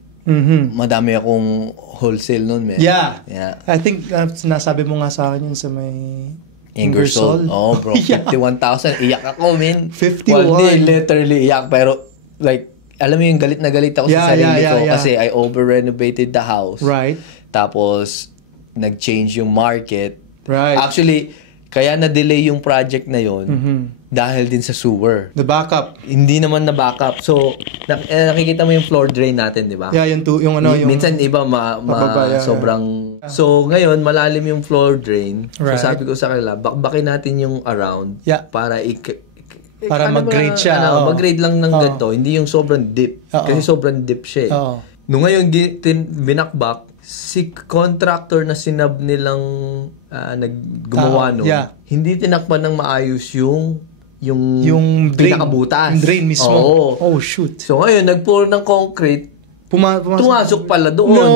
madami akong wholesale noon, man. Yeah. Yeah. I think sinasabi mo nga sa akin yun sa may Ingersoll. Oh, bro. Yeah. 51,000. Iyak ako, man. 51. One day, literally iyak. Pero, like, alam mo yung galit na galit ako sa sarili ko kasi I over-renovated the house. Right. Tapos, nag-change yung market. Right. Actually, kaya na-delay yung project na yun dahil din sa sewer. The backup. Hindi naman na backup. So, nakikita mo yung floor drain natin, di ba? Yeah, yung Minsan iba sobrang... So, ngayon, malalim yung floor drain. Right. So, sabi ko sa kanila, bakbakin natin yung around para mag-grade siya. Mag-grade lang ng ganito. Hindi yung sobrang deep. Kasi sobrang deep siya. Nung ngayon, binakbak, si contractor na sinab nilang gumawa hindi tinakpan ng maayos yung pinakabutas. Yung drain mismo. Oo. Oh, shoot. So ngayon, nag-pour ng concrete, tumasok pala doon. No!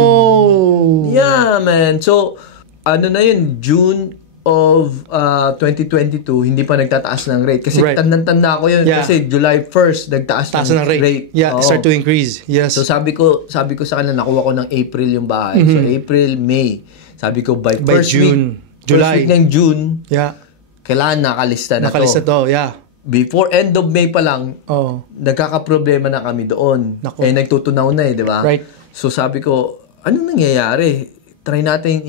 Yeah, man. So, ano na yun, June of 2022, hindi pa nagtataas ng rate. Kasi tanda-tanda ko yun. Kasi July 1st, nagtaas ng rate. Yeah, start to increase. Yes. So, sabi ko sa kanila, nakuha ko ng April yung bahay. So, April, May. Sabi ko, by first June, July. First week ng June, kailangan nakalista na to. Yeah. Before end of May pa lang, nagkakaproblema na kami doon. Nagtutunaw na di ba? Right. So, sabi ko, anong nangyayari? Try natin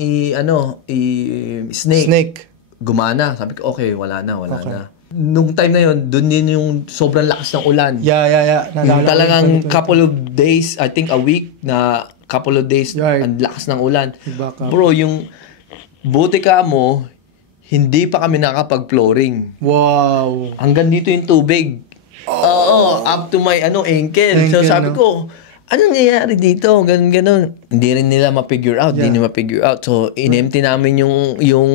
snake. Gumana. Sabi ko, okay, wala na. Nung time na yun, dun din yung sobrang lakas ng ulan. Yeah. Yung talagang couple of days, I think a week na couple of days, ang lakas ng ulan. Bro, yung buti ka mo, hindi pa kami nakapag-flooring. Wow. Hanggang dito yung tubig. Oo, up to my ankle. So sabi ko, anong nangyayari dito? Ganun. Hindi rin nila ma-figure out. Hindi nila ma-figure out. So, in-empty namin yung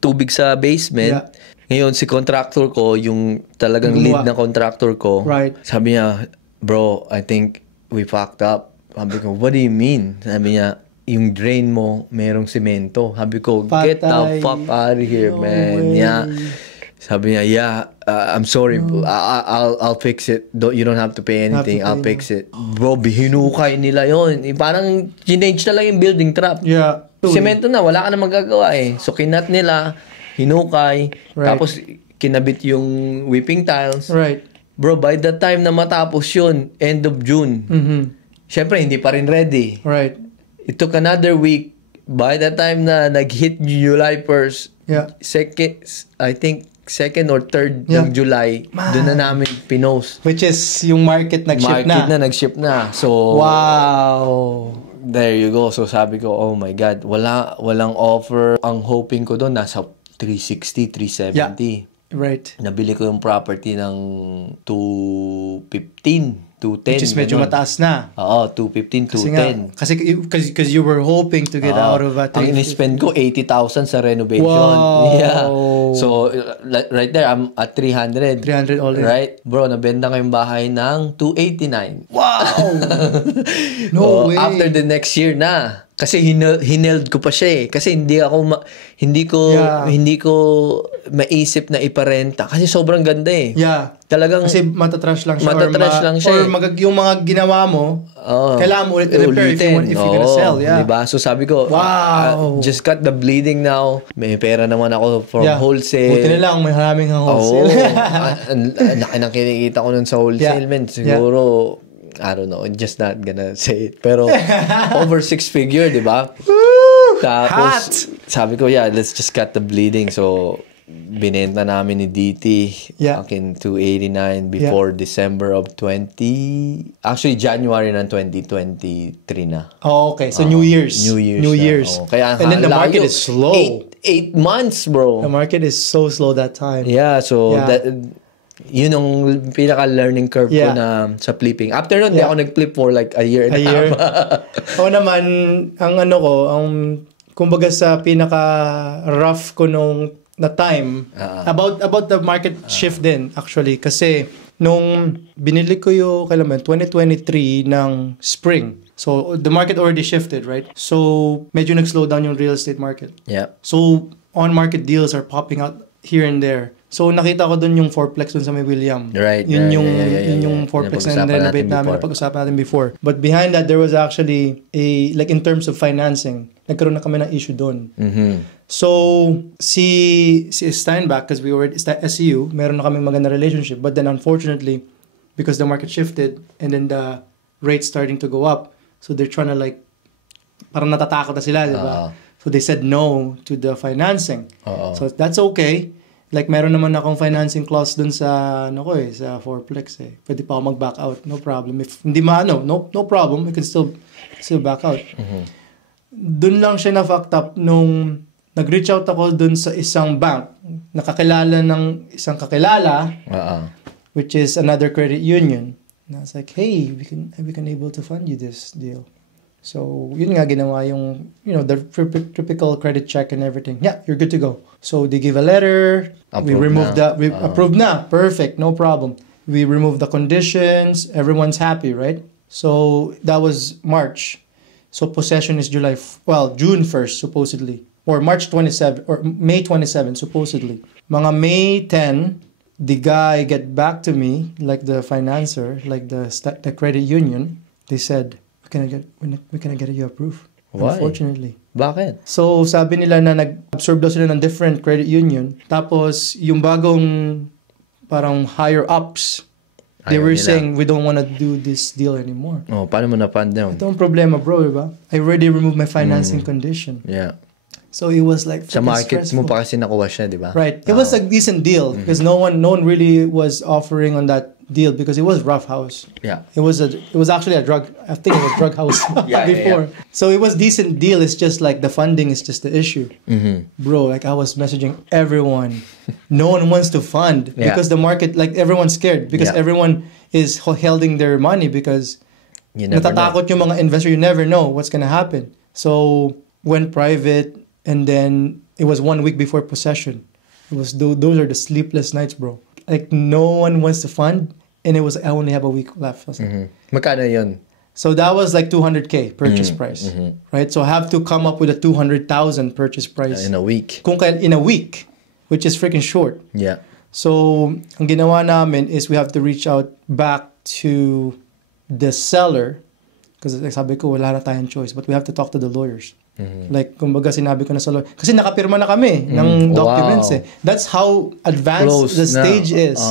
tubig sa basement. Yeah. Ngayon, si contractor ko, yung talagang lead na contractor ko, sabi niya, bro, I think we fucked up. Sabi ko, what do you mean? Sabi niya, yung drain mo, merong semento. Sabi ko, get the fuck out of here, man. Yeah. Sabi niya, yeah, I'm sorry. I'll fix it. You don't have to pay anything. I'll fix it. Bro, hinukay nila yon. Parang change na lang yung building trap. Yeah. Semento na, wala ka na magagawa eh. So, kinat nila, hinukay, tapos kinabit yung whipping tiles. Right. Bro, by the time na matapos yun, end of June, syempre, hindi pa rin ready. Right. It took another week. By the time na nag-hit July 1st, I think, 2nd or 3rd ng July, doon na namin pinost. Which is yung market nag-ship na. Nag-ship na. So, wow. There you go. So, sabi ko, oh my God, walang offer. Ang hoping ko doon, nasa 360, 370. Yeah. Right. Nabili ko yung property ng 215. 210. Which is medyo mataas na. Oo, 215, 210. Kasi because you were hoping to get out of that. Ang in-spend ko, 80,000 sa renovation. Wow. Yeah. So, right there, I'm at 300. 300 already. Right? Bro, nabenta ko yung bahay ng 289. Wow! No way. After the next year na. Kasi hineld ko pa siya eh. Kasi hindi ko maisip na iparenta. Kasi sobrang ganda eh. Yeah. Talagang kasi matatrash lang siya. Or yung mga ginawa mo, kailangan mo ulit i-repair if you're gonna sell. Yeah. Diba? So sabi ko, wow. Just cut the bleeding now. May pera naman ako from wholesale. Buti na lang, may maraming wholesale. Laki ng kinikita ko nun sa wholesale, man. Siguro, I don't know, I'm just not gonna say it. Pero, over 6 figure, di ba? Tapos, sabi ko, let's just cut the bleeding. So, binenta namin ni DT in 289 before December of January ng 2023 na. Oh, okay. So, New Year's. New Year's. Kaya, and then the market is slow. 8 months, bro. The market is so slow that time. Yeah, so, yun ang pinaka-learning curve ko na sa flipping. After nun, di ako nag-flip for like a year and a half. Ako naman, kumbaga sa pinaka-rough ko nung na time, about the market shift din, actually. Kasi, nung binili ko yung, 2023 ng spring. So, the market already shifted, right? So, medyo nag-slow down yung real estate market. Yeah. So, on-market deals are popping out here and there. So, nakita ko dun yung fourplex dun sa may William. Right. Yun yung fourplex na renovate namin, napag-usapan natin before. But behind that, there was actually in terms of financing, nagkaroon na kami ng issue dun. Mm-hmm. So, si Steinbach, because we were at SEU, meron na kaming maganda relationship. But then, unfortunately, because the market shifted, and then the rates starting to go up, so they're trying to parang natatakot na sila, diba? So, they said no to the financing. So, that's okay. Meron naman akong financing clause dun sa, sa fourplex eh. Pwede pa ako mag-back out. No problem. If hindi no problem. We can still back out. Mm-hmm. Dun lang siya na-fucked up nung nag-reach out ako dun sa isang bank. Nakakilala ng isang kakilala, which is another credit union. And I was like, hey, we can able to fund you this deal. So, yun nga ginawa yung, the typical credit check and everything. Yeah, you're good to go. So, they give a letter. Approved na. Perfect. No problem. We removed the conditions. Everyone's happy, right? So, that was March. So, possession is June 1st, supposedly. Or March 27, or May 27, supposedly. Mga May 10, the guy get back to me, like the financer, like the credit union. They said, we cannot get you approved. Why? Unfortunately. Bakit? So, sabi nila na nag-absorb daw sila ng different credit union. Tapos, yung bagong parang higher ups, they were saying, we don't want to do this deal anymore. Oh, paano mo na-fund down? Ito ang problema, bro, diba? I already removed my financing condition. Yeah. So, it was sa market stressful. mo pa kasi nakuha siya, diba? Right. It was a decent deal because no one really was offering on that deal because it was rough house. Yeah. It was actually a drug house before. Yeah. So it was decent deal. It's just the funding is just the issue. Mm-hmm. Bro, I was messaging everyone. No one wants to fund because the market, everyone's scared because everyone is holding their money because natatakot yung mga investor. You never know what's gonna happen. So went private and then it was 1 week before possession. It was those are the sleepless nights, bro. No one wants to fund, and I only have a week left. Magkano yun? So that was $200K purchase price, right? So I have to come up with a $200,000 purchase price in a week. In a week, which is freaking short. Yeah. So, ang ginawa namin is we have to reach out back to the seller because like, sabi ko, wala na tayong choice. But we have to talk to the lawyers. Like, kumbaga sinabi ko na sa lawyer. Kasi nakapirma na kami ng documents eh. That's how advanced Close the na. stage is.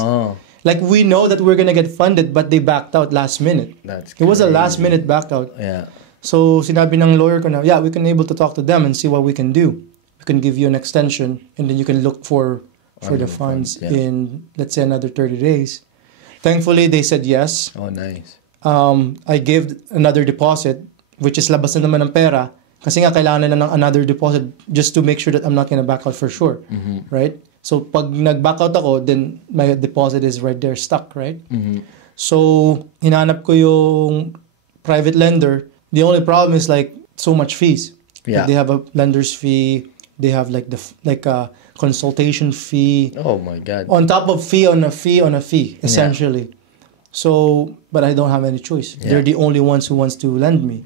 Like, we know that we're gonna get funded but they backed out last minute. That's It was a crazy. last minute back out. Yeah. So, sinabi ng lawyer ko na, yeah, we can able to talk to them and see what we can do. We can give you an extension and then you can look for the funds yeah. in, let's say, another 30 days. Thankfully, they said yes. Oh, nice. I gave another deposit, which is labas na naman ng pera. Kasi nga, kailangan na ng another deposit just to make sure that I'm not gonna back out for sure. Right? So, pag nag-back out ako, then my deposit is right there stuck, right? So, hinanap ko yung private lender. The only problem is like so much fees. Yeah. Like, they have a lender's fee. They have like a consultation fee. Oh my God. On top of fee on a fee on a fee, essentially. So, but I don't have any choice. Yeah. They're the only ones who wants to lend me.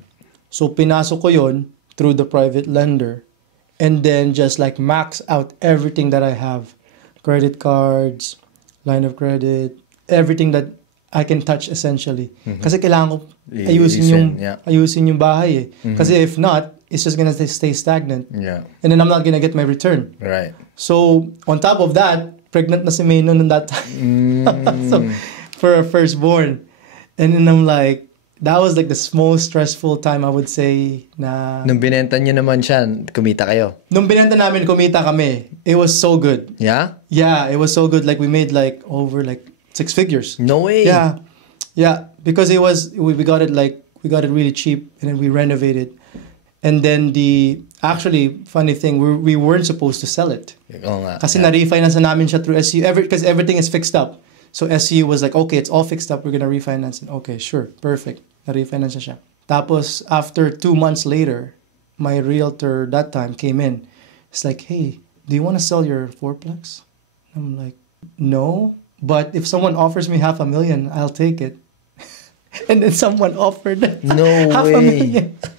So, pinasok ko yon through the private lender and then just like max out everything that I have. Credit cards, line of credit, everything that I can touch essentially. Kasi kailangan ko ayusin yung bahay eh. Kasi if not, it's just gonna stay stagnant. Yeah. And then I'm not gonna get my return. Right. So, on top of that, pregnant na si May noon that time. So, for her firstborn. And then I'm like, that was like the most stressful time I would say na... Nung binenta niyo naman siya, kumita kayo? Nung binenta namin, kumita kami. It was so good. Yeah? Yeah, it was so good. Like, we made like over like 6 figures. No way. Yeah. Yeah. Because it was, we got it really cheap and then we renovated. And then actually, funny thing, we weren't supposed to sell it. Oo nga. Kasi na-refinance na namin siya through SU because everything is fixed up. So SU was like, okay, it's all fixed up. We're gonna refinance it. Okay, sure. Perfect. Na-refinance na siya. Tapos, after 2 months later, my realtor that time came in. It's like, hey, do you want to sell your fourplex? I'm like, no. But if someone offers me $500,000, I'll take it. And then someone offered No way. $500,000.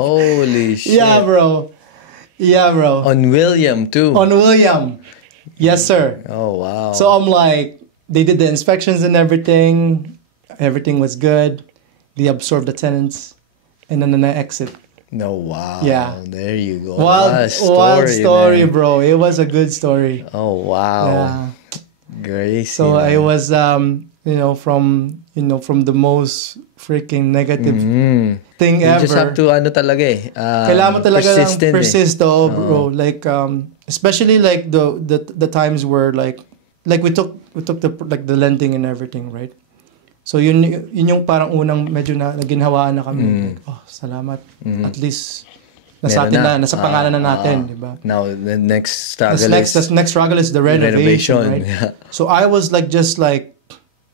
Holy shit. Yeah, bro. Yeah, bro. On William too. On William. Yes, sir. Oh, wow. So I'm like, they did the inspections and everything. Everything was good. They absorbed the tenants. And then I exit. No, wow. Yeah. There you go. Wild story, man. bro. It was a good story. Oh, wow. Yeah. Crazy. So man. I was, from the most freaking negative thing You ever. just have to, talaga eh. Kailangan mo talaga lang persist, eh. bro. Like, especially like the times where like we took the lending and everything, right? So yun yung parang unang medyo na ginhawaan na kami. Like, oh, salamat. At least nasa atin na, nasa pangalan na natin, di ba? Now the next struggle The next struggle is the renovation, right? Yeah. So I was like just like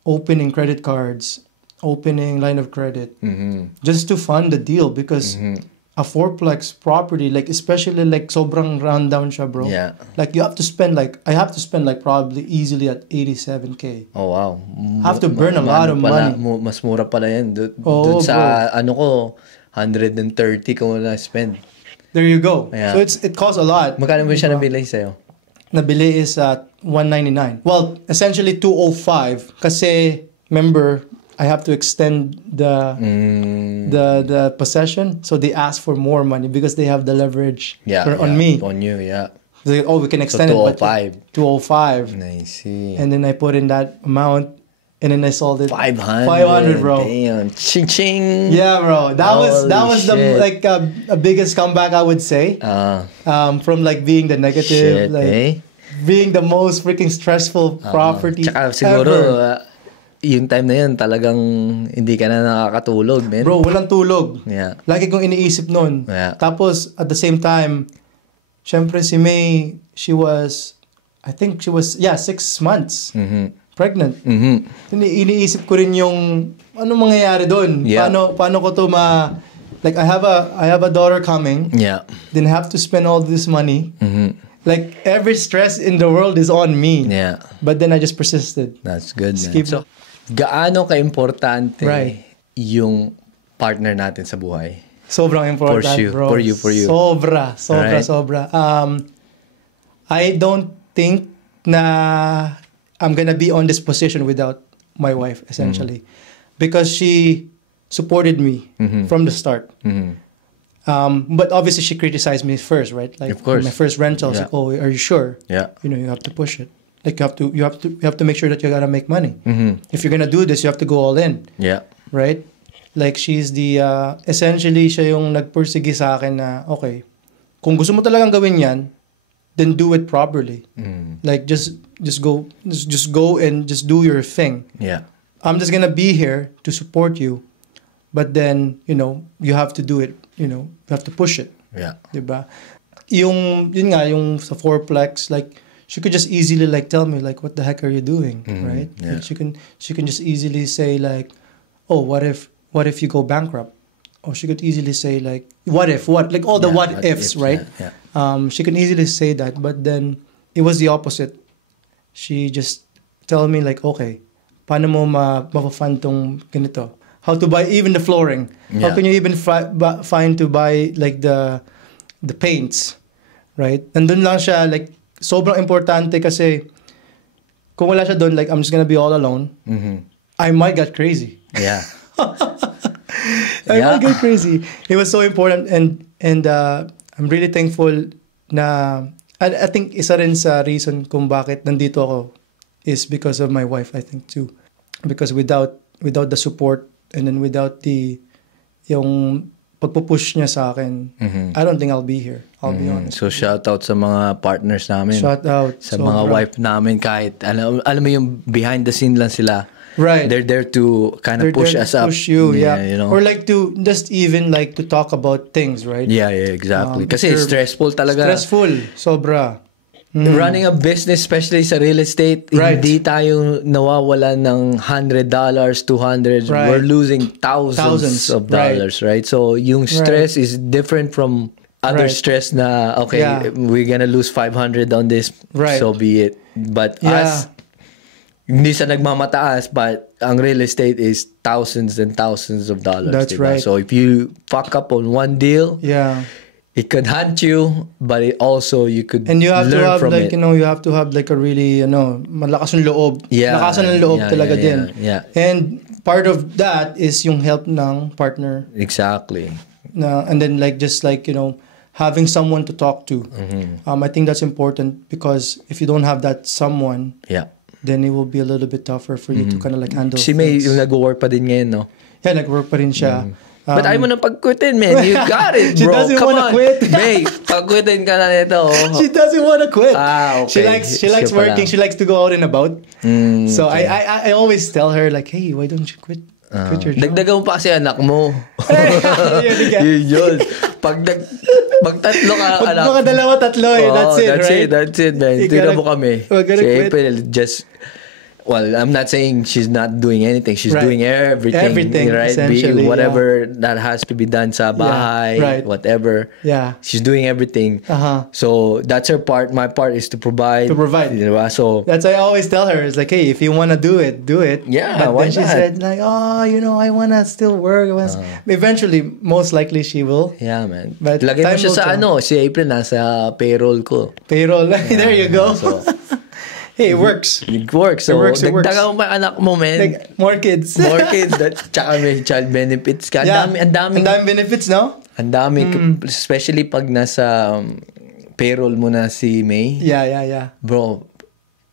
opening credit cards, opening line of credit, just to fund the deal because a fourplex property, like especially like sobrang rundown siya, bro. Yeah. Like I have to spend like probably easily at 87K. Oh, wow. I have to burn a lot of money. Mas mura pala yan. Doon sa, ko, 130 ko na spend. There you go. Yeah. So it costs a lot. Magkano mo siya nabili sa'yo? Nabili is at 199. Well, essentially 205 kasi remember I have to extend the possession, so they ask for more money because they have the leverage on me. On you, yeah. They're like, oh, we can extend so it. 205. I see. And then I put in that amount, and then I sold it 500, bro. Damn, ching ching. Yeah, bro. That was shit. the like a biggest comeback I would say. From like being the negative, shit, like being the most freaking stressful property Tsaka siguro, ever. Yung time na yun, talagang hindi ka na nakakatulog, man. Bro, walang tulog. Yeah. Lagi kong iniisip nun. Yeah. Tapos, at the same time, syempre si May, I think she was 6 months pregnant. Iniisip ko rin yung, ano mangyayari doon? Yeah. Paano ko to like, I have a daughter coming. Yeah. Then I have to spend all this money. Like, every stress in the world is on me. Yeah. But then I just persisted. That's good, man. Keep- So, gaano ka-importante Right. yung partner natin sa buhay? Sobrang important, For you, bro. for you. Sobra. Right. I don't think na I'm gonna be on this position without my wife, essentially. Because she supported me from the start. But obviously she criticized me first, right? Like Of course. my first rental, I was Yeah. like, "Oh, are you sure? Yeah. You know, you have to push it. Like you have to make sure that you gotta make money. If you're gonna do this, you have to go all in, Yeah. right? Like she's the essentially siya yung nagpursige sa akin na okay, kung gusto mo talagang gawin yan, then do it properly. Like just go and just do your thing. Yeah. I'm just gonna be here to support you, but then you have to do it. You have to push it. Yeah. Diba? Yun nga, yung sa fourplex, like, she could just easily, like, tell me, like, what the heck are you doing, right? Yeah. Like, she can just easily say, like, oh, what if you go bankrupt? Or she could easily say, like, like, all the Yeah, what what ifs, ifs, right? yeah. She can easily say that, but then, it was the opposite. She just tell me, like, okay, paano mo mapafund tong ganito? How to buy even the flooring? How Yeah. can you even find to buy like the paints, right? Nandun lang siya, like sobrang importante kasi kung wala siya doon, like I'm just gonna be all alone. I might get crazy. Yeah. I might get crazy. It was so important, and I'm really thankful na I think isa rin sa reason kung bakit nandito ako is because of my wife, I think too. Because without the support and then without yung pagpupush niya sa akin, I don't think I'll be here. I'll be honest. So shout out sa mga partners namin. Shout out. Sa mga wife namin, kahit alam mo yung behind the scene lang sila. Right. They're there to kind of They're push there us to up. push you, yeah. You know? Or like to just even like to talk about things, right? Yeah, exactly. Kasi You're stressful talaga. Stressful, sobra. Running a business, especially sa real estate, Right. hindi tayo nawawala ng $100, $200. Right. We're losing thousands of right. dollars, right? So yung stress is different from other Right. stress na, okay, Yeah. we're gonna lose 500 on this, Right. so be it. But Yeah. us, hindi sa nagmamataas, but ang real estate is thousands and thousands of dollars. That's diba? right. So if you fuck up on one deal, Yeah. it could haunt you, but it also you could And you have to learn have from like, it. you have to have like a really, malakas ng loob. Yeah, Lakasan ng loob yeah, talaga yeah, din. yeah. And part of that is yung help ng partner. Exactly. And then like just like, having someone to talk to. I think that's important because if you don't have that someone, Yeah. then it will be a little bit tougher for you to kind of like handle Si May things. yung nag-work pa din ngayon, no? Yeah, nag-work pa rin siya. But ayaw mo na pagkwitin, man. You got it, She bro. doesn't Come wanna on. quit. May, pagkwitin ka na nito. She doesn't want to quit. Ah, okay. She likes Siya pala. working. She likes to go out and about. So okay. I always tell her like, hey, why don't you quit your job? Dagdagan mo pa kasi anak mo. yun. Pag tatlo ka Pag anak. mga dalawa, tatlo, that's it, right? That's it, man. You Tingnan gotta- mo kami. we're gonna Si quit. April just... Well, I'm not saying she's not doing anything. She's Right. doing everything, right? essentially, Whatever that has to be done sa bahay, right. whatever. Yeah. She's doing everything. Uh-huh. So that's her part. My part is to provide. To provide. Diba? So That's why I always tell her. It's like, hey, if you want to do it, do it. Yeah, But why then she not? said, like, oh, I want to still work. Eventually, most likely she will. yeah, man. But Lagay mo time siya will sa tell. si April nasa payroll ko. Payroll. There you go. So Hey, it works. it works. So It works. dagdagan mo pa anak mo, man. Like, more kids. More kids. Tsaka may child benefits ka. Yeah. Ang daming benefits, no? Ang dami, especially pag nasa payroll mo na si May. Yeah. Bro,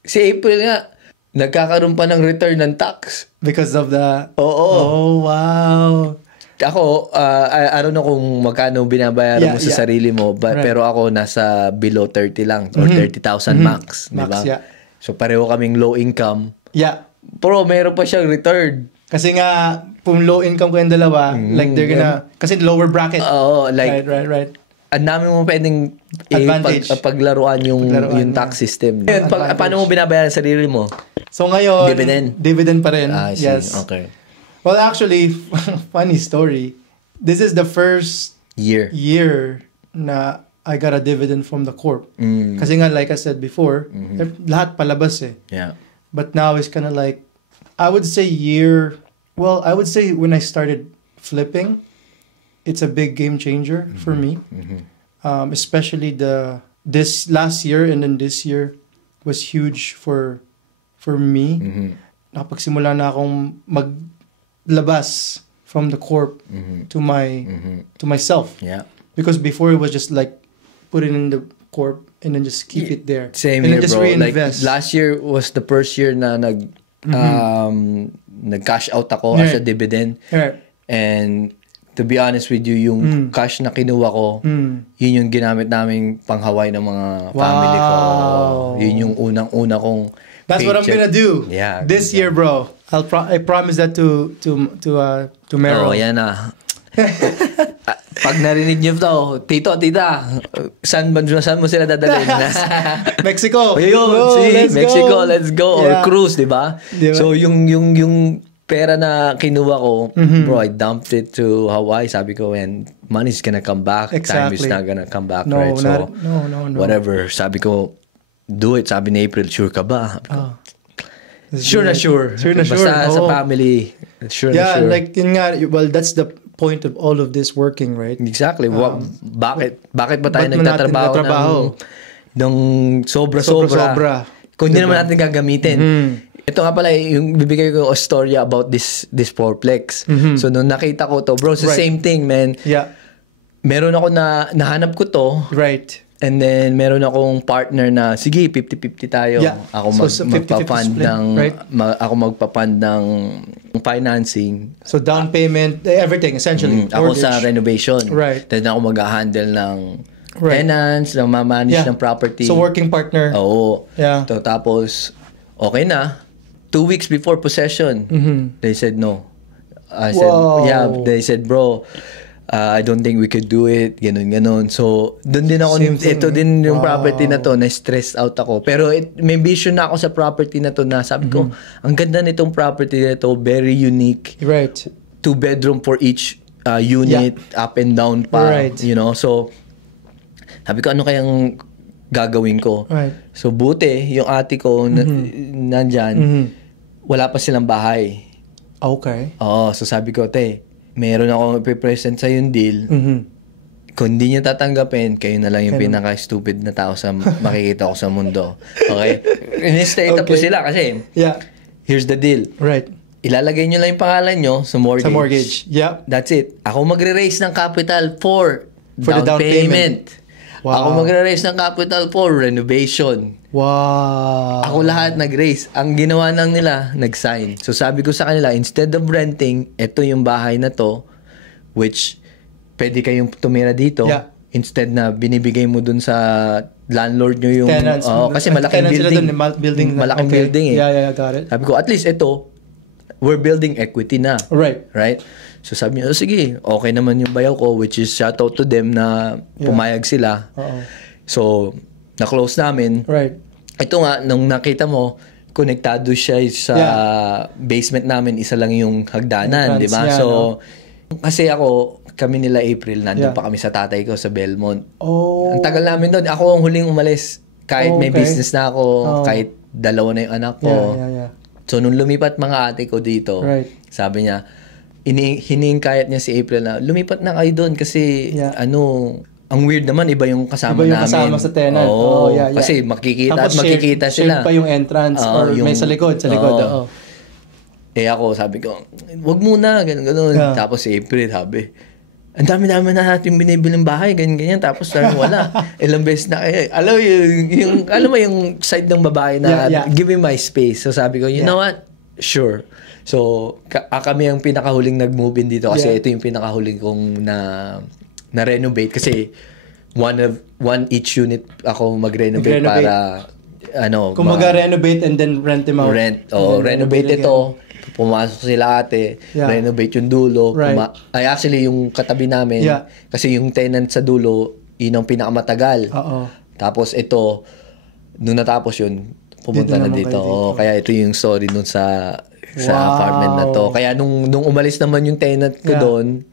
si April nga, nagkakaroon pa ng return ng tax. Because of the... Oo. Oh, wow. Ako, I don't know kung magkano binabayaran mo sa sarili mo, Right. pero ako nasa below 30 lang or 30,000 max. Max, diba? yeah. So pareho kaming low income. Yeah. Pero meron pa siyang return. Kasi nga, kung low income ko yung dalawa, like they're gonna... Kasi lower bracket. Oo, like, Right. ang dami mo pwedeng Advantage. paglaruan yung tax system. Ngayon, paano mo binabayaran sa sarili mo? So ngayon... Dividend pa rin. I see. Yes. Okay. Well, actually, funny story. This is the first year na I got a dividend from the corp. Kasi nga, like I said before, lahat palabas eh. Yeah. But now it's kind of like, I would say I would say when I started flipping, it's a big game changer for me. Especially this last year and then this year. was huge for me. Nakapagsimula na akong maglabas from the corp to myself. Yeah. Because before it was just like put it in the corp and then just keep it there. Same and here, then just bro. Like reinvest. last year was the first year na nag-cash out ako as a dividend. Right. And to be honest with you, yung cash na kinuha ko, yun yung ginamit naming pang-Hawaii ng mga family ko. Yun yung unang-una kong That's what I'm paycheck. gonna do. Yeah. This year, bro. I promise that to Meryl. Oh, yan na. Pag narinig niyo to, tito, tita, saan mo sila dadalhin? Mexico. Ayun, Mexico, let's go. Yeah. Or cruise, di ba? Diba? So, yung pera na kinuha ko, bro, I dumped it to Hawaii. Sabi ko, and money's gonna come back. Time is Exactly. not gonna come back, No, right? So, no. whatever. Sabi ko, do it. Sabi ni April, sure ka ba? Sabi ko, Let's sure do na it. sure. Sure na sure. Basta sa Oo. family, sure na Yeah, sure. like yun nga, well, that's the point of all of this working, right? Exactly. Bakit ba tayo ba't mo natin nagtatrabaho nagtatrabaho? ng sobra-sobra Sobra-sobra. kung hindi Diba? naman natin gagamitin? Ito nga pala, yung bibigay ko a story about this fourplex. So, nung nakita ko to, bro, it's the Right. same thing, man. Yeah, Meron ako nahanap ko to, right. and then meron akong partner na, sige, 50-50 tayo. Yeah. Ako So, 50-50 magpa-fund split, ng, right? ako magpa-fund ng financing. So down payment, everything essentially. Ako sa Mortgage. renovation. Right. Then ako mag-handle ng Right. tenants, ng manage Yeah. ng property. So working partner. Oo. Yeah. So, tapos, okay na. 2 weeks before possession, they said no. I said, Wow. yeah, they said, bro, I don't think we could do it. Ganun. So, doon din ako, Same thing. ito din yung Wow. property na to, na-stress out ako. Pero may vision na ako sa property na to na sabi ko, ang ganda nitong property na to, very unique. Right. 2 bedroom for each unit, up and down pa. Right. You know, so, sabi ko, ano kayang gagawin ko? Right. So, buti, yung ate ko, nandyan, wala pa silang bahay. Okay. Oo, so sabi ko, te, meron akong ipipresent sa yung deal. Kung hindi nyo tatanggapin, kayo na lang yung pinaka-stupid na tao sa makikita ko sa mundo. Okay? In-state up po Okay. sila kasi, Yeah. here's the deal. Right. Ilalagay nyo lang yung pangalan nyo sa mortgage. Sa mortgage. Yeah. That's it. Ako magre-raise ng capital for the down payment. Wow. Ako magre-raise ng capital for renovation. Wow. Ako lahat nag-raise. Ang ginawa lang nila, nag-sign. So sabi ko sa kanila, instead of renting, ito yung bahay na to, which pwede kayong tumira dito. Yeah. Instead na binibigay mo dun sa landlord nyo yung... Tenants. Kasi malaking Tenants sila building. dun, building na. Malaking Okay. building eh. Yeah, got it. Sabi ko, at least ito, we're building equity na. Right. Right? So sabi niya, oh, sige, okay naman yung bayaw ko, which is shout out to them na pumayag sila. Oo. So, na-close namin. Right. Ito nga, nung nakita mo, konektado siya sa basement namin, isa lang yung hagdanan, Entrance di ba? niya, So, no? kasi ako, kami nila April, nandun Yeah. pa kami sa tatay ko sa Belmont. Oh. Ang tagal namin doon. Ako ang huling umalis. Kahit may Okay. business na ako, kahit dalawa na yung anak ko. Yeah. So, nung lumipat mga ate ko dito, Right. sabi niya, hinihingkayat niya si April na, lumipat na kayo doon kasi, ang weird naman, iba yung kasama Iba yung namin. kasama sa tenant. Oo, Yeah. kasi makikita Tapos makikita sila. shared pa yung entrance or may sa likod. Oo. Eh ako, sabi ko, wag muna, ganun. Yeah. Tapos si April, sabi, ang dami-dami na natin binibiling bahay, ganyan. Tapos wala. Ilang beses na kayo. Alam mo yung side ng babae na, give me my space. So sabi ko, you know what? Sure. So, kami ang pinakahuling nag-move in dito kasi ito yung pinakahuling kong na-renovate kasi one each unit ako mag-renovate para kung mag-renovate and then rent them out. Renovate ito. Pumasok sila ate, renovate yung dulo. Right. Actually, yung katabi namin, kasi yung tenant sa dulo, yun ang pinakamatagal. Oo. Tapos ito, nung natapos yun, pumunta na dito. Kaya ito yung story nun sa apartment na to. Kaya nung umalis naman yung tenant ko doon,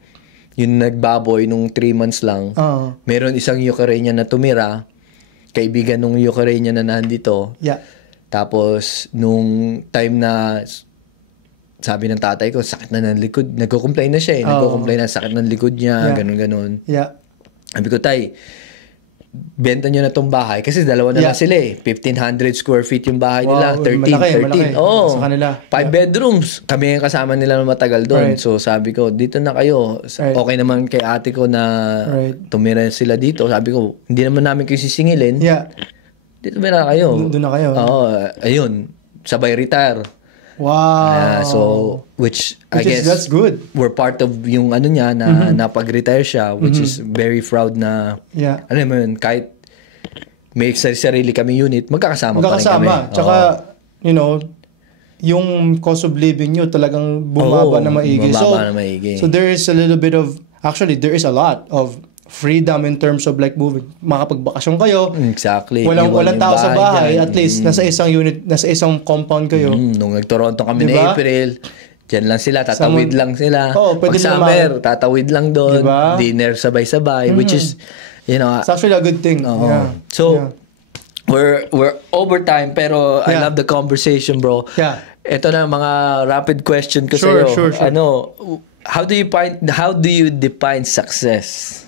yung nagbaboy nung 3 months lang, meron isang Ukrainian na tumira, kaibigan nung Ukrainian na nandito. Yeah. Tapos, nung time na sabi ng tatay ko, sakit na ng likod. Nagko-complain na siya eh. Nagko-complain na sakit ng likod niya, ganun-ganun. Yeah. Sabi ko, tay, benta nyo na tong bahay kasi dalawa na lang sila eh. 1,500 square feet yung bahay nila. 13. Malaki. Oo. Sa kanila. 5 bedrooms. Kami yung kasama nila na matagal doon. Right. So sabi ko, dito na kayo. Okay naman kay ate ko na tumira sila dito. Sabi ko, hindi naman namin kayo sisingilin. Yeah. Dito na kayo. Doon na kayo. Oo. Ayun. Sabay retire. Wow. So, which I guess that's good. We're part of yung ano niya na napag-retire siya, which is very proud na ano mo yun, kahit may sarili kami unit, magkakasama pa rin kami. Tsaka, you know, yung cost of living nyo talagang bumaba na maigi. So there is a little bit of, actually, there is a lot of freedom in terms of like moving. Makapagbakasyon kayo. Exactly. Walang tao sa bahay. At least, nasa isang unit, nasa isang compound kayo. Nung nag-Toronto kami na April, dyan lang sila, tatawid lang sila. Pwede pag summer, tatawid lang doon. Dinner sabay-sabay, which is, you know. It's actually a good thing. Yeah. So, we're overtime, pero I love the conversation, bro. Yeah. Ito na mga rapid question ko sa'yo. Sure. Ano, how do you define success?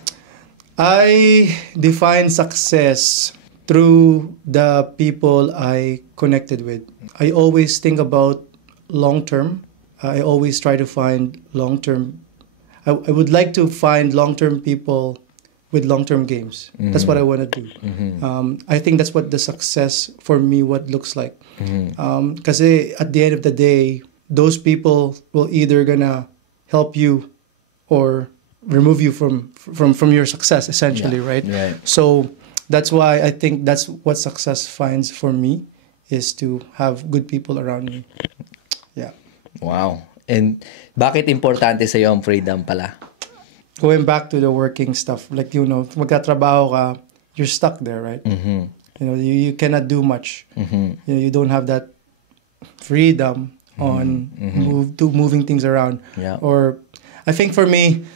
I define success through the people I connected with. I always think about long term. I always try to find long term. I would like to find long term people with long term games. That's what I want to do. I think that's what the success for me what looks like. Kasi at the end of the day, those people will either gonna help you or remove you from your success essentially, right? So that's why I think that's what success finds for me is to have good people around me. Yeah. Wow. And bakit importante sa iyo ang freedom pala? Going back to the working stuff, like, you know, magkatrabaho ka, you're stuck there, right? You know, you cannot do much. You know, you don't have that freedom on moving things around. Or I think for me,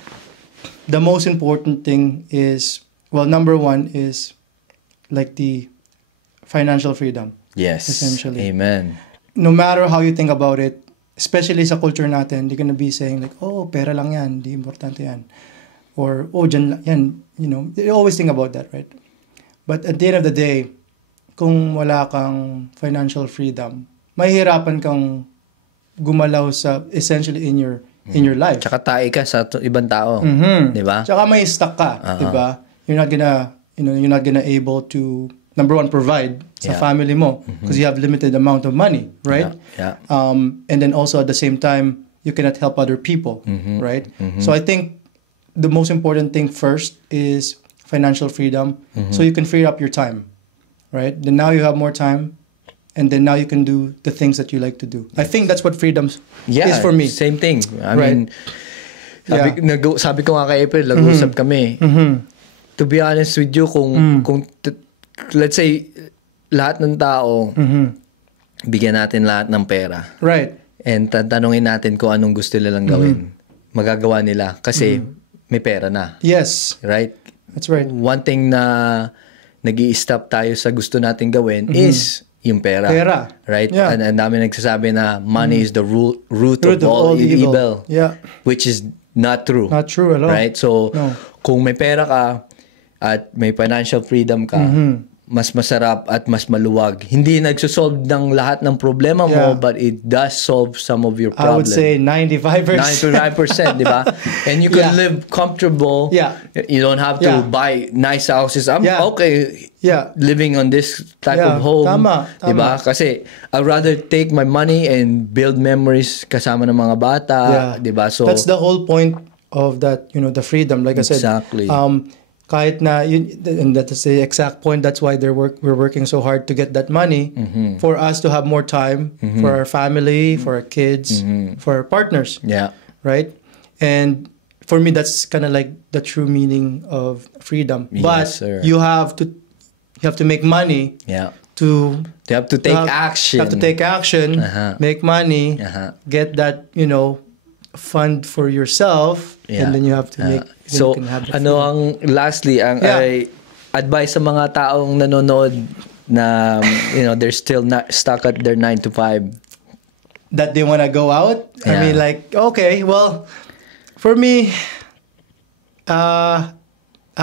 the most important thing is, well, number one is like the financial freedom. Yes. Essentially. Amen. No matter how you think about it, especially sa culture natin, you're gonna be saying like, oh, pera lang yan, di importante yan. Or, oh, dyan lang yan. You know, they always think about that, right? But at the end of the day, kung wala kang financial freedom, mahihirapan kang gumalaw sa, essentially in your life. Tsaka tae ka sa ibang tao, 'di ba? Tsaka may stuck ka, 'di ba? You're not gonna able to, number one, provide sa family mo because you have limited amount of money, right? And then also at the same time, you cannot help other people, right? So I think the most important thing first is financial freedom, so you can free up your time, right? Then now you have more time. And then now you can do the things that you like to do. I think that's what freedom is for me. Same thing. I mean, sabi ko nga kay April, nag-usap kami. To be honest with you, kung let's say, lahat ng tao, bigyan natin lahat ng pera. Right. And tanungin natin kung anong gusto nilang gawin. Magagawa nila. Kasi may pera na. Yes. Right? That's right. One thing na nag-i-stop tayo sa gusto natin gawin is yung pera. Right? Yeah. And dami nagsasabi na money is the root of all evil. Yeah. Which is not true. Not true at all. Right? So, kung may pera ka at may financial freedom ka, mas masarap at mas maluwag. Hindi nagsosolve ng lahat ng problema mo, but it does solve some of your problems. I would say 95%. 99%, di ba? And you can live comfortable. Yeah. You don't have to buy nice houses. I'm okay living on this type of home. Tama. Di ba? Kasi I'd rather take my money and build memories kasama ng mga bata. Di ba? So, that's the whole point of that, you know, the freedom. Like I said, exactly. Kahit na yun, and that's the exact point. That's why we're working so hard to get that money for us to have more time for our family, for our kids, for our partners. Yeah. Right? And for me, that's kind of like the true meaning of freedom. Yes, but sir. you have to make money. Yeah. You have to take action. Have to take action. Make money. Get that, you know, fund for yourself, and then you have to make. So, ano ang lastly ang advice sa mga taong nanonood na you know they're still not stuck at their 9 to 5 that they want to go out? I mean, like, okay, well, for me, I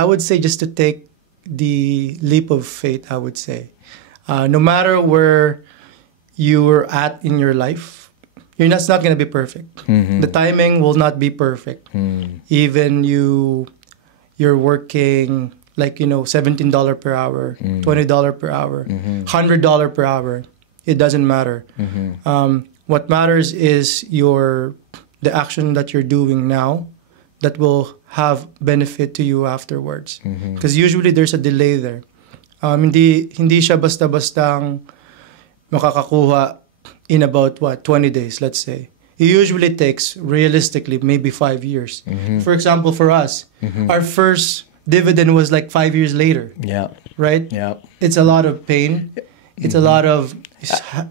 would say just to take the leap of faith, I would say. No matter where you're at in your life, it's not going to be perfect. The timing will not be perfect. Even you're working like, $17 per hour, $20 per hour, $100 per hour. It doesn't matter. What matters is the action that you're doing now that will have benefit to you afterwards. Because usually there's a delay there. Hindi siya basta-bastang makakakuha in about 20 days, let's say. It usually takes, realistically, maybe 5 years. For example, for us, our first dividend was like 5 years later. Yeah. Right? Yeah. It's a lot of pain. It's a lot of...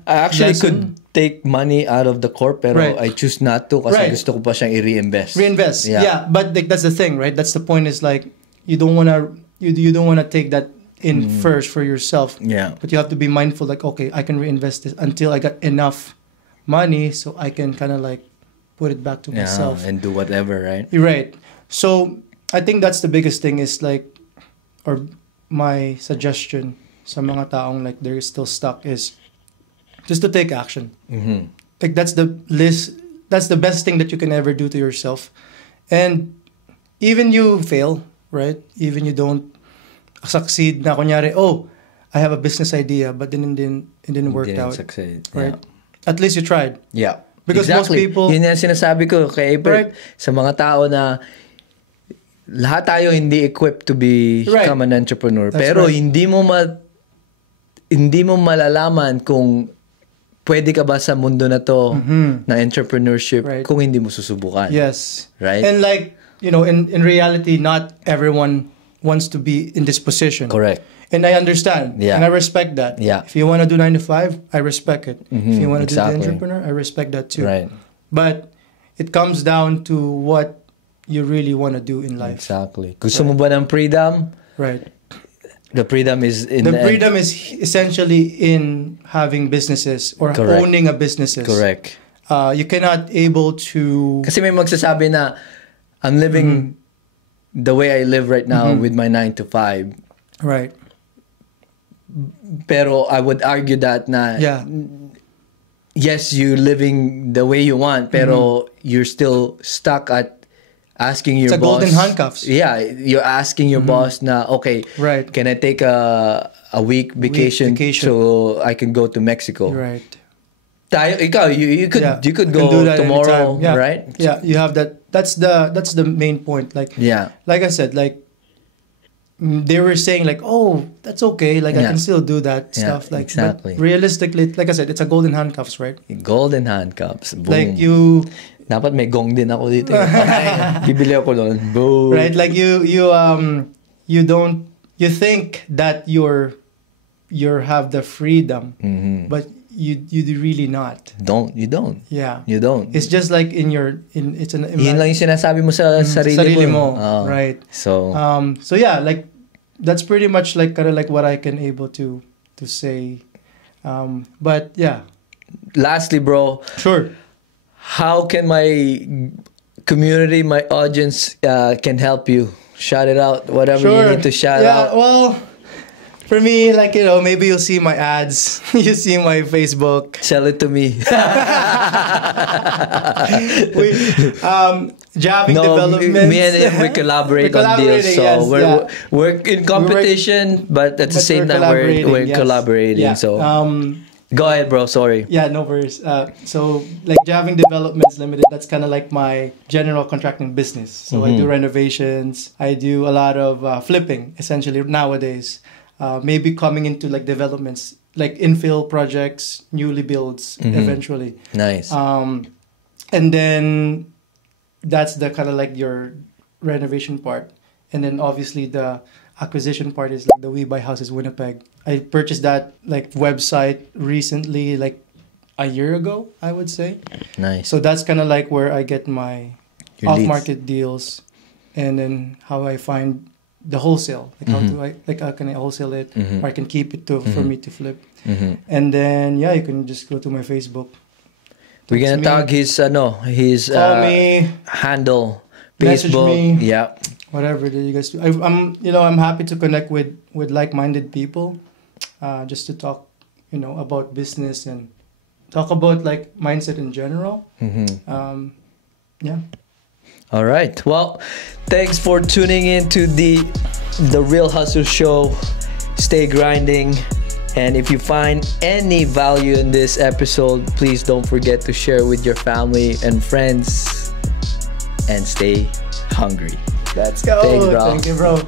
I actually could take money out of the corp, pero I choose not to kasi gusto ko pa siyang i-reinvest. Reinvest. Yeah, but like, that's the thing, right? That's the point, is like you don't want to take that in first for yourself. Yeah. But you have to be mindful, like, okay, I can reinvest this until I got enough money so I can kind of like put it back to myself and do whatever, right? You're right. So I think that's the biggest thing, is like, or my suggestion sa mga taong like they're still stuck, is just to take action. Like that's the best thing that you can ever do to yourself. And even you fail, right? Even you don't succeed na kunyari, oh, I have a business idea, but then it didn't work out. Succeed. Right? At least you tried. Yeah. Because most people... Yun yung sinasabi ko kay Ebert, sa mga tao na lahat tayo hindi equipped to become an entrepreneur. That's pero hindi mo malalaman kung pwede ka ba sa mundo na to ng entrepreneurship kung hindi mo susubukan. Yes. Right? And like, in reality, not everyone wants to be in this position. Correct. And I understand. Yeah. And I respect that. Yeah. If you want to do 9 to 5, I respect it. If you want to do the entrepreneur, I respect that too. Right. But it comes down to what you really want to do in life. Exactly. Gusto mo ba ng freedom? Right. The freedom is in the freedom is essentially in having businesses or owning a businesses. Correct. You cannot able to... Kasi may magsasabi na I'm living the way I live right now with my 9 to 5. Right. Pero I would argue that na yes, you're living the way you want, pero you're still stuck at asking your boss. It's a golden handcuffs. Yeah, you're asking your boss na, okay, can I take a week vacation so I can go to Mexico? Right. You could go tomorrow, right? Yeah, you have that. That's the main point. Like, like I said, like they were saying like, oh, that's okay. Like I can still do that stuff. Like, exactly. But realistically, like I said, it's a golden handcuffs, right? Golden handcuffs. Boom. Like you. Dapat may gong din ako dito. Bibili ako nun. Boom. Right? Like you think that you have the freedom, but you really not. You don't. Yeah. You don't. It's just like yun lang yung sinasabi mo sa sarili mo. Right. So yeah, like that's pretty much like kind of like what I can able to say. But yeah. Lastly, bro. Sure. How can my community, my audience can help you? Shout it out, whatever you need to shout out. Well, for me, like, maybe you'll see my ads. You see my Facebook. Sell it to me. Jabbing Developments. Me and him, we collaborate on deals. So we're in competition, but at the same time, we're collaborating. Yeah. So go ahead, bro. Sorry. Yeah, no worries. So, like Jabbing Developments Limited, that's kind of like my general contracting business. So I do renovations. I do a lot of flipping, essentially, nowadays. Maybe coming into like developments, like infill projects, newly builds, eventually. Nice. And then that's the kind of like your renovation part. And then obviously the acquisition part is like the We Buy Houses Winnipeg. I purchased that like website recently, like a year ago, I would say. Nice. So that's kind of like where I get my off-market deals, and then how I find the wholesale, like how can I wholesale it, or I can keep it for me to flip. And then you can just go to my Facebook. We're gonna tag his handle message Facebook. me. Yeah. Whatever that you guys do. I'm happy to connect with like-minded people, just to talk, about business and talk about like mindset in general. Yeah. All right. Well, thanks for tuning in to the Real Hustle Show. Stay grinding. And if you find any value in this episode, please don't forget to share with your family and friends. And stay hungry. Let's go. Thanks, bro. Thank you, bro.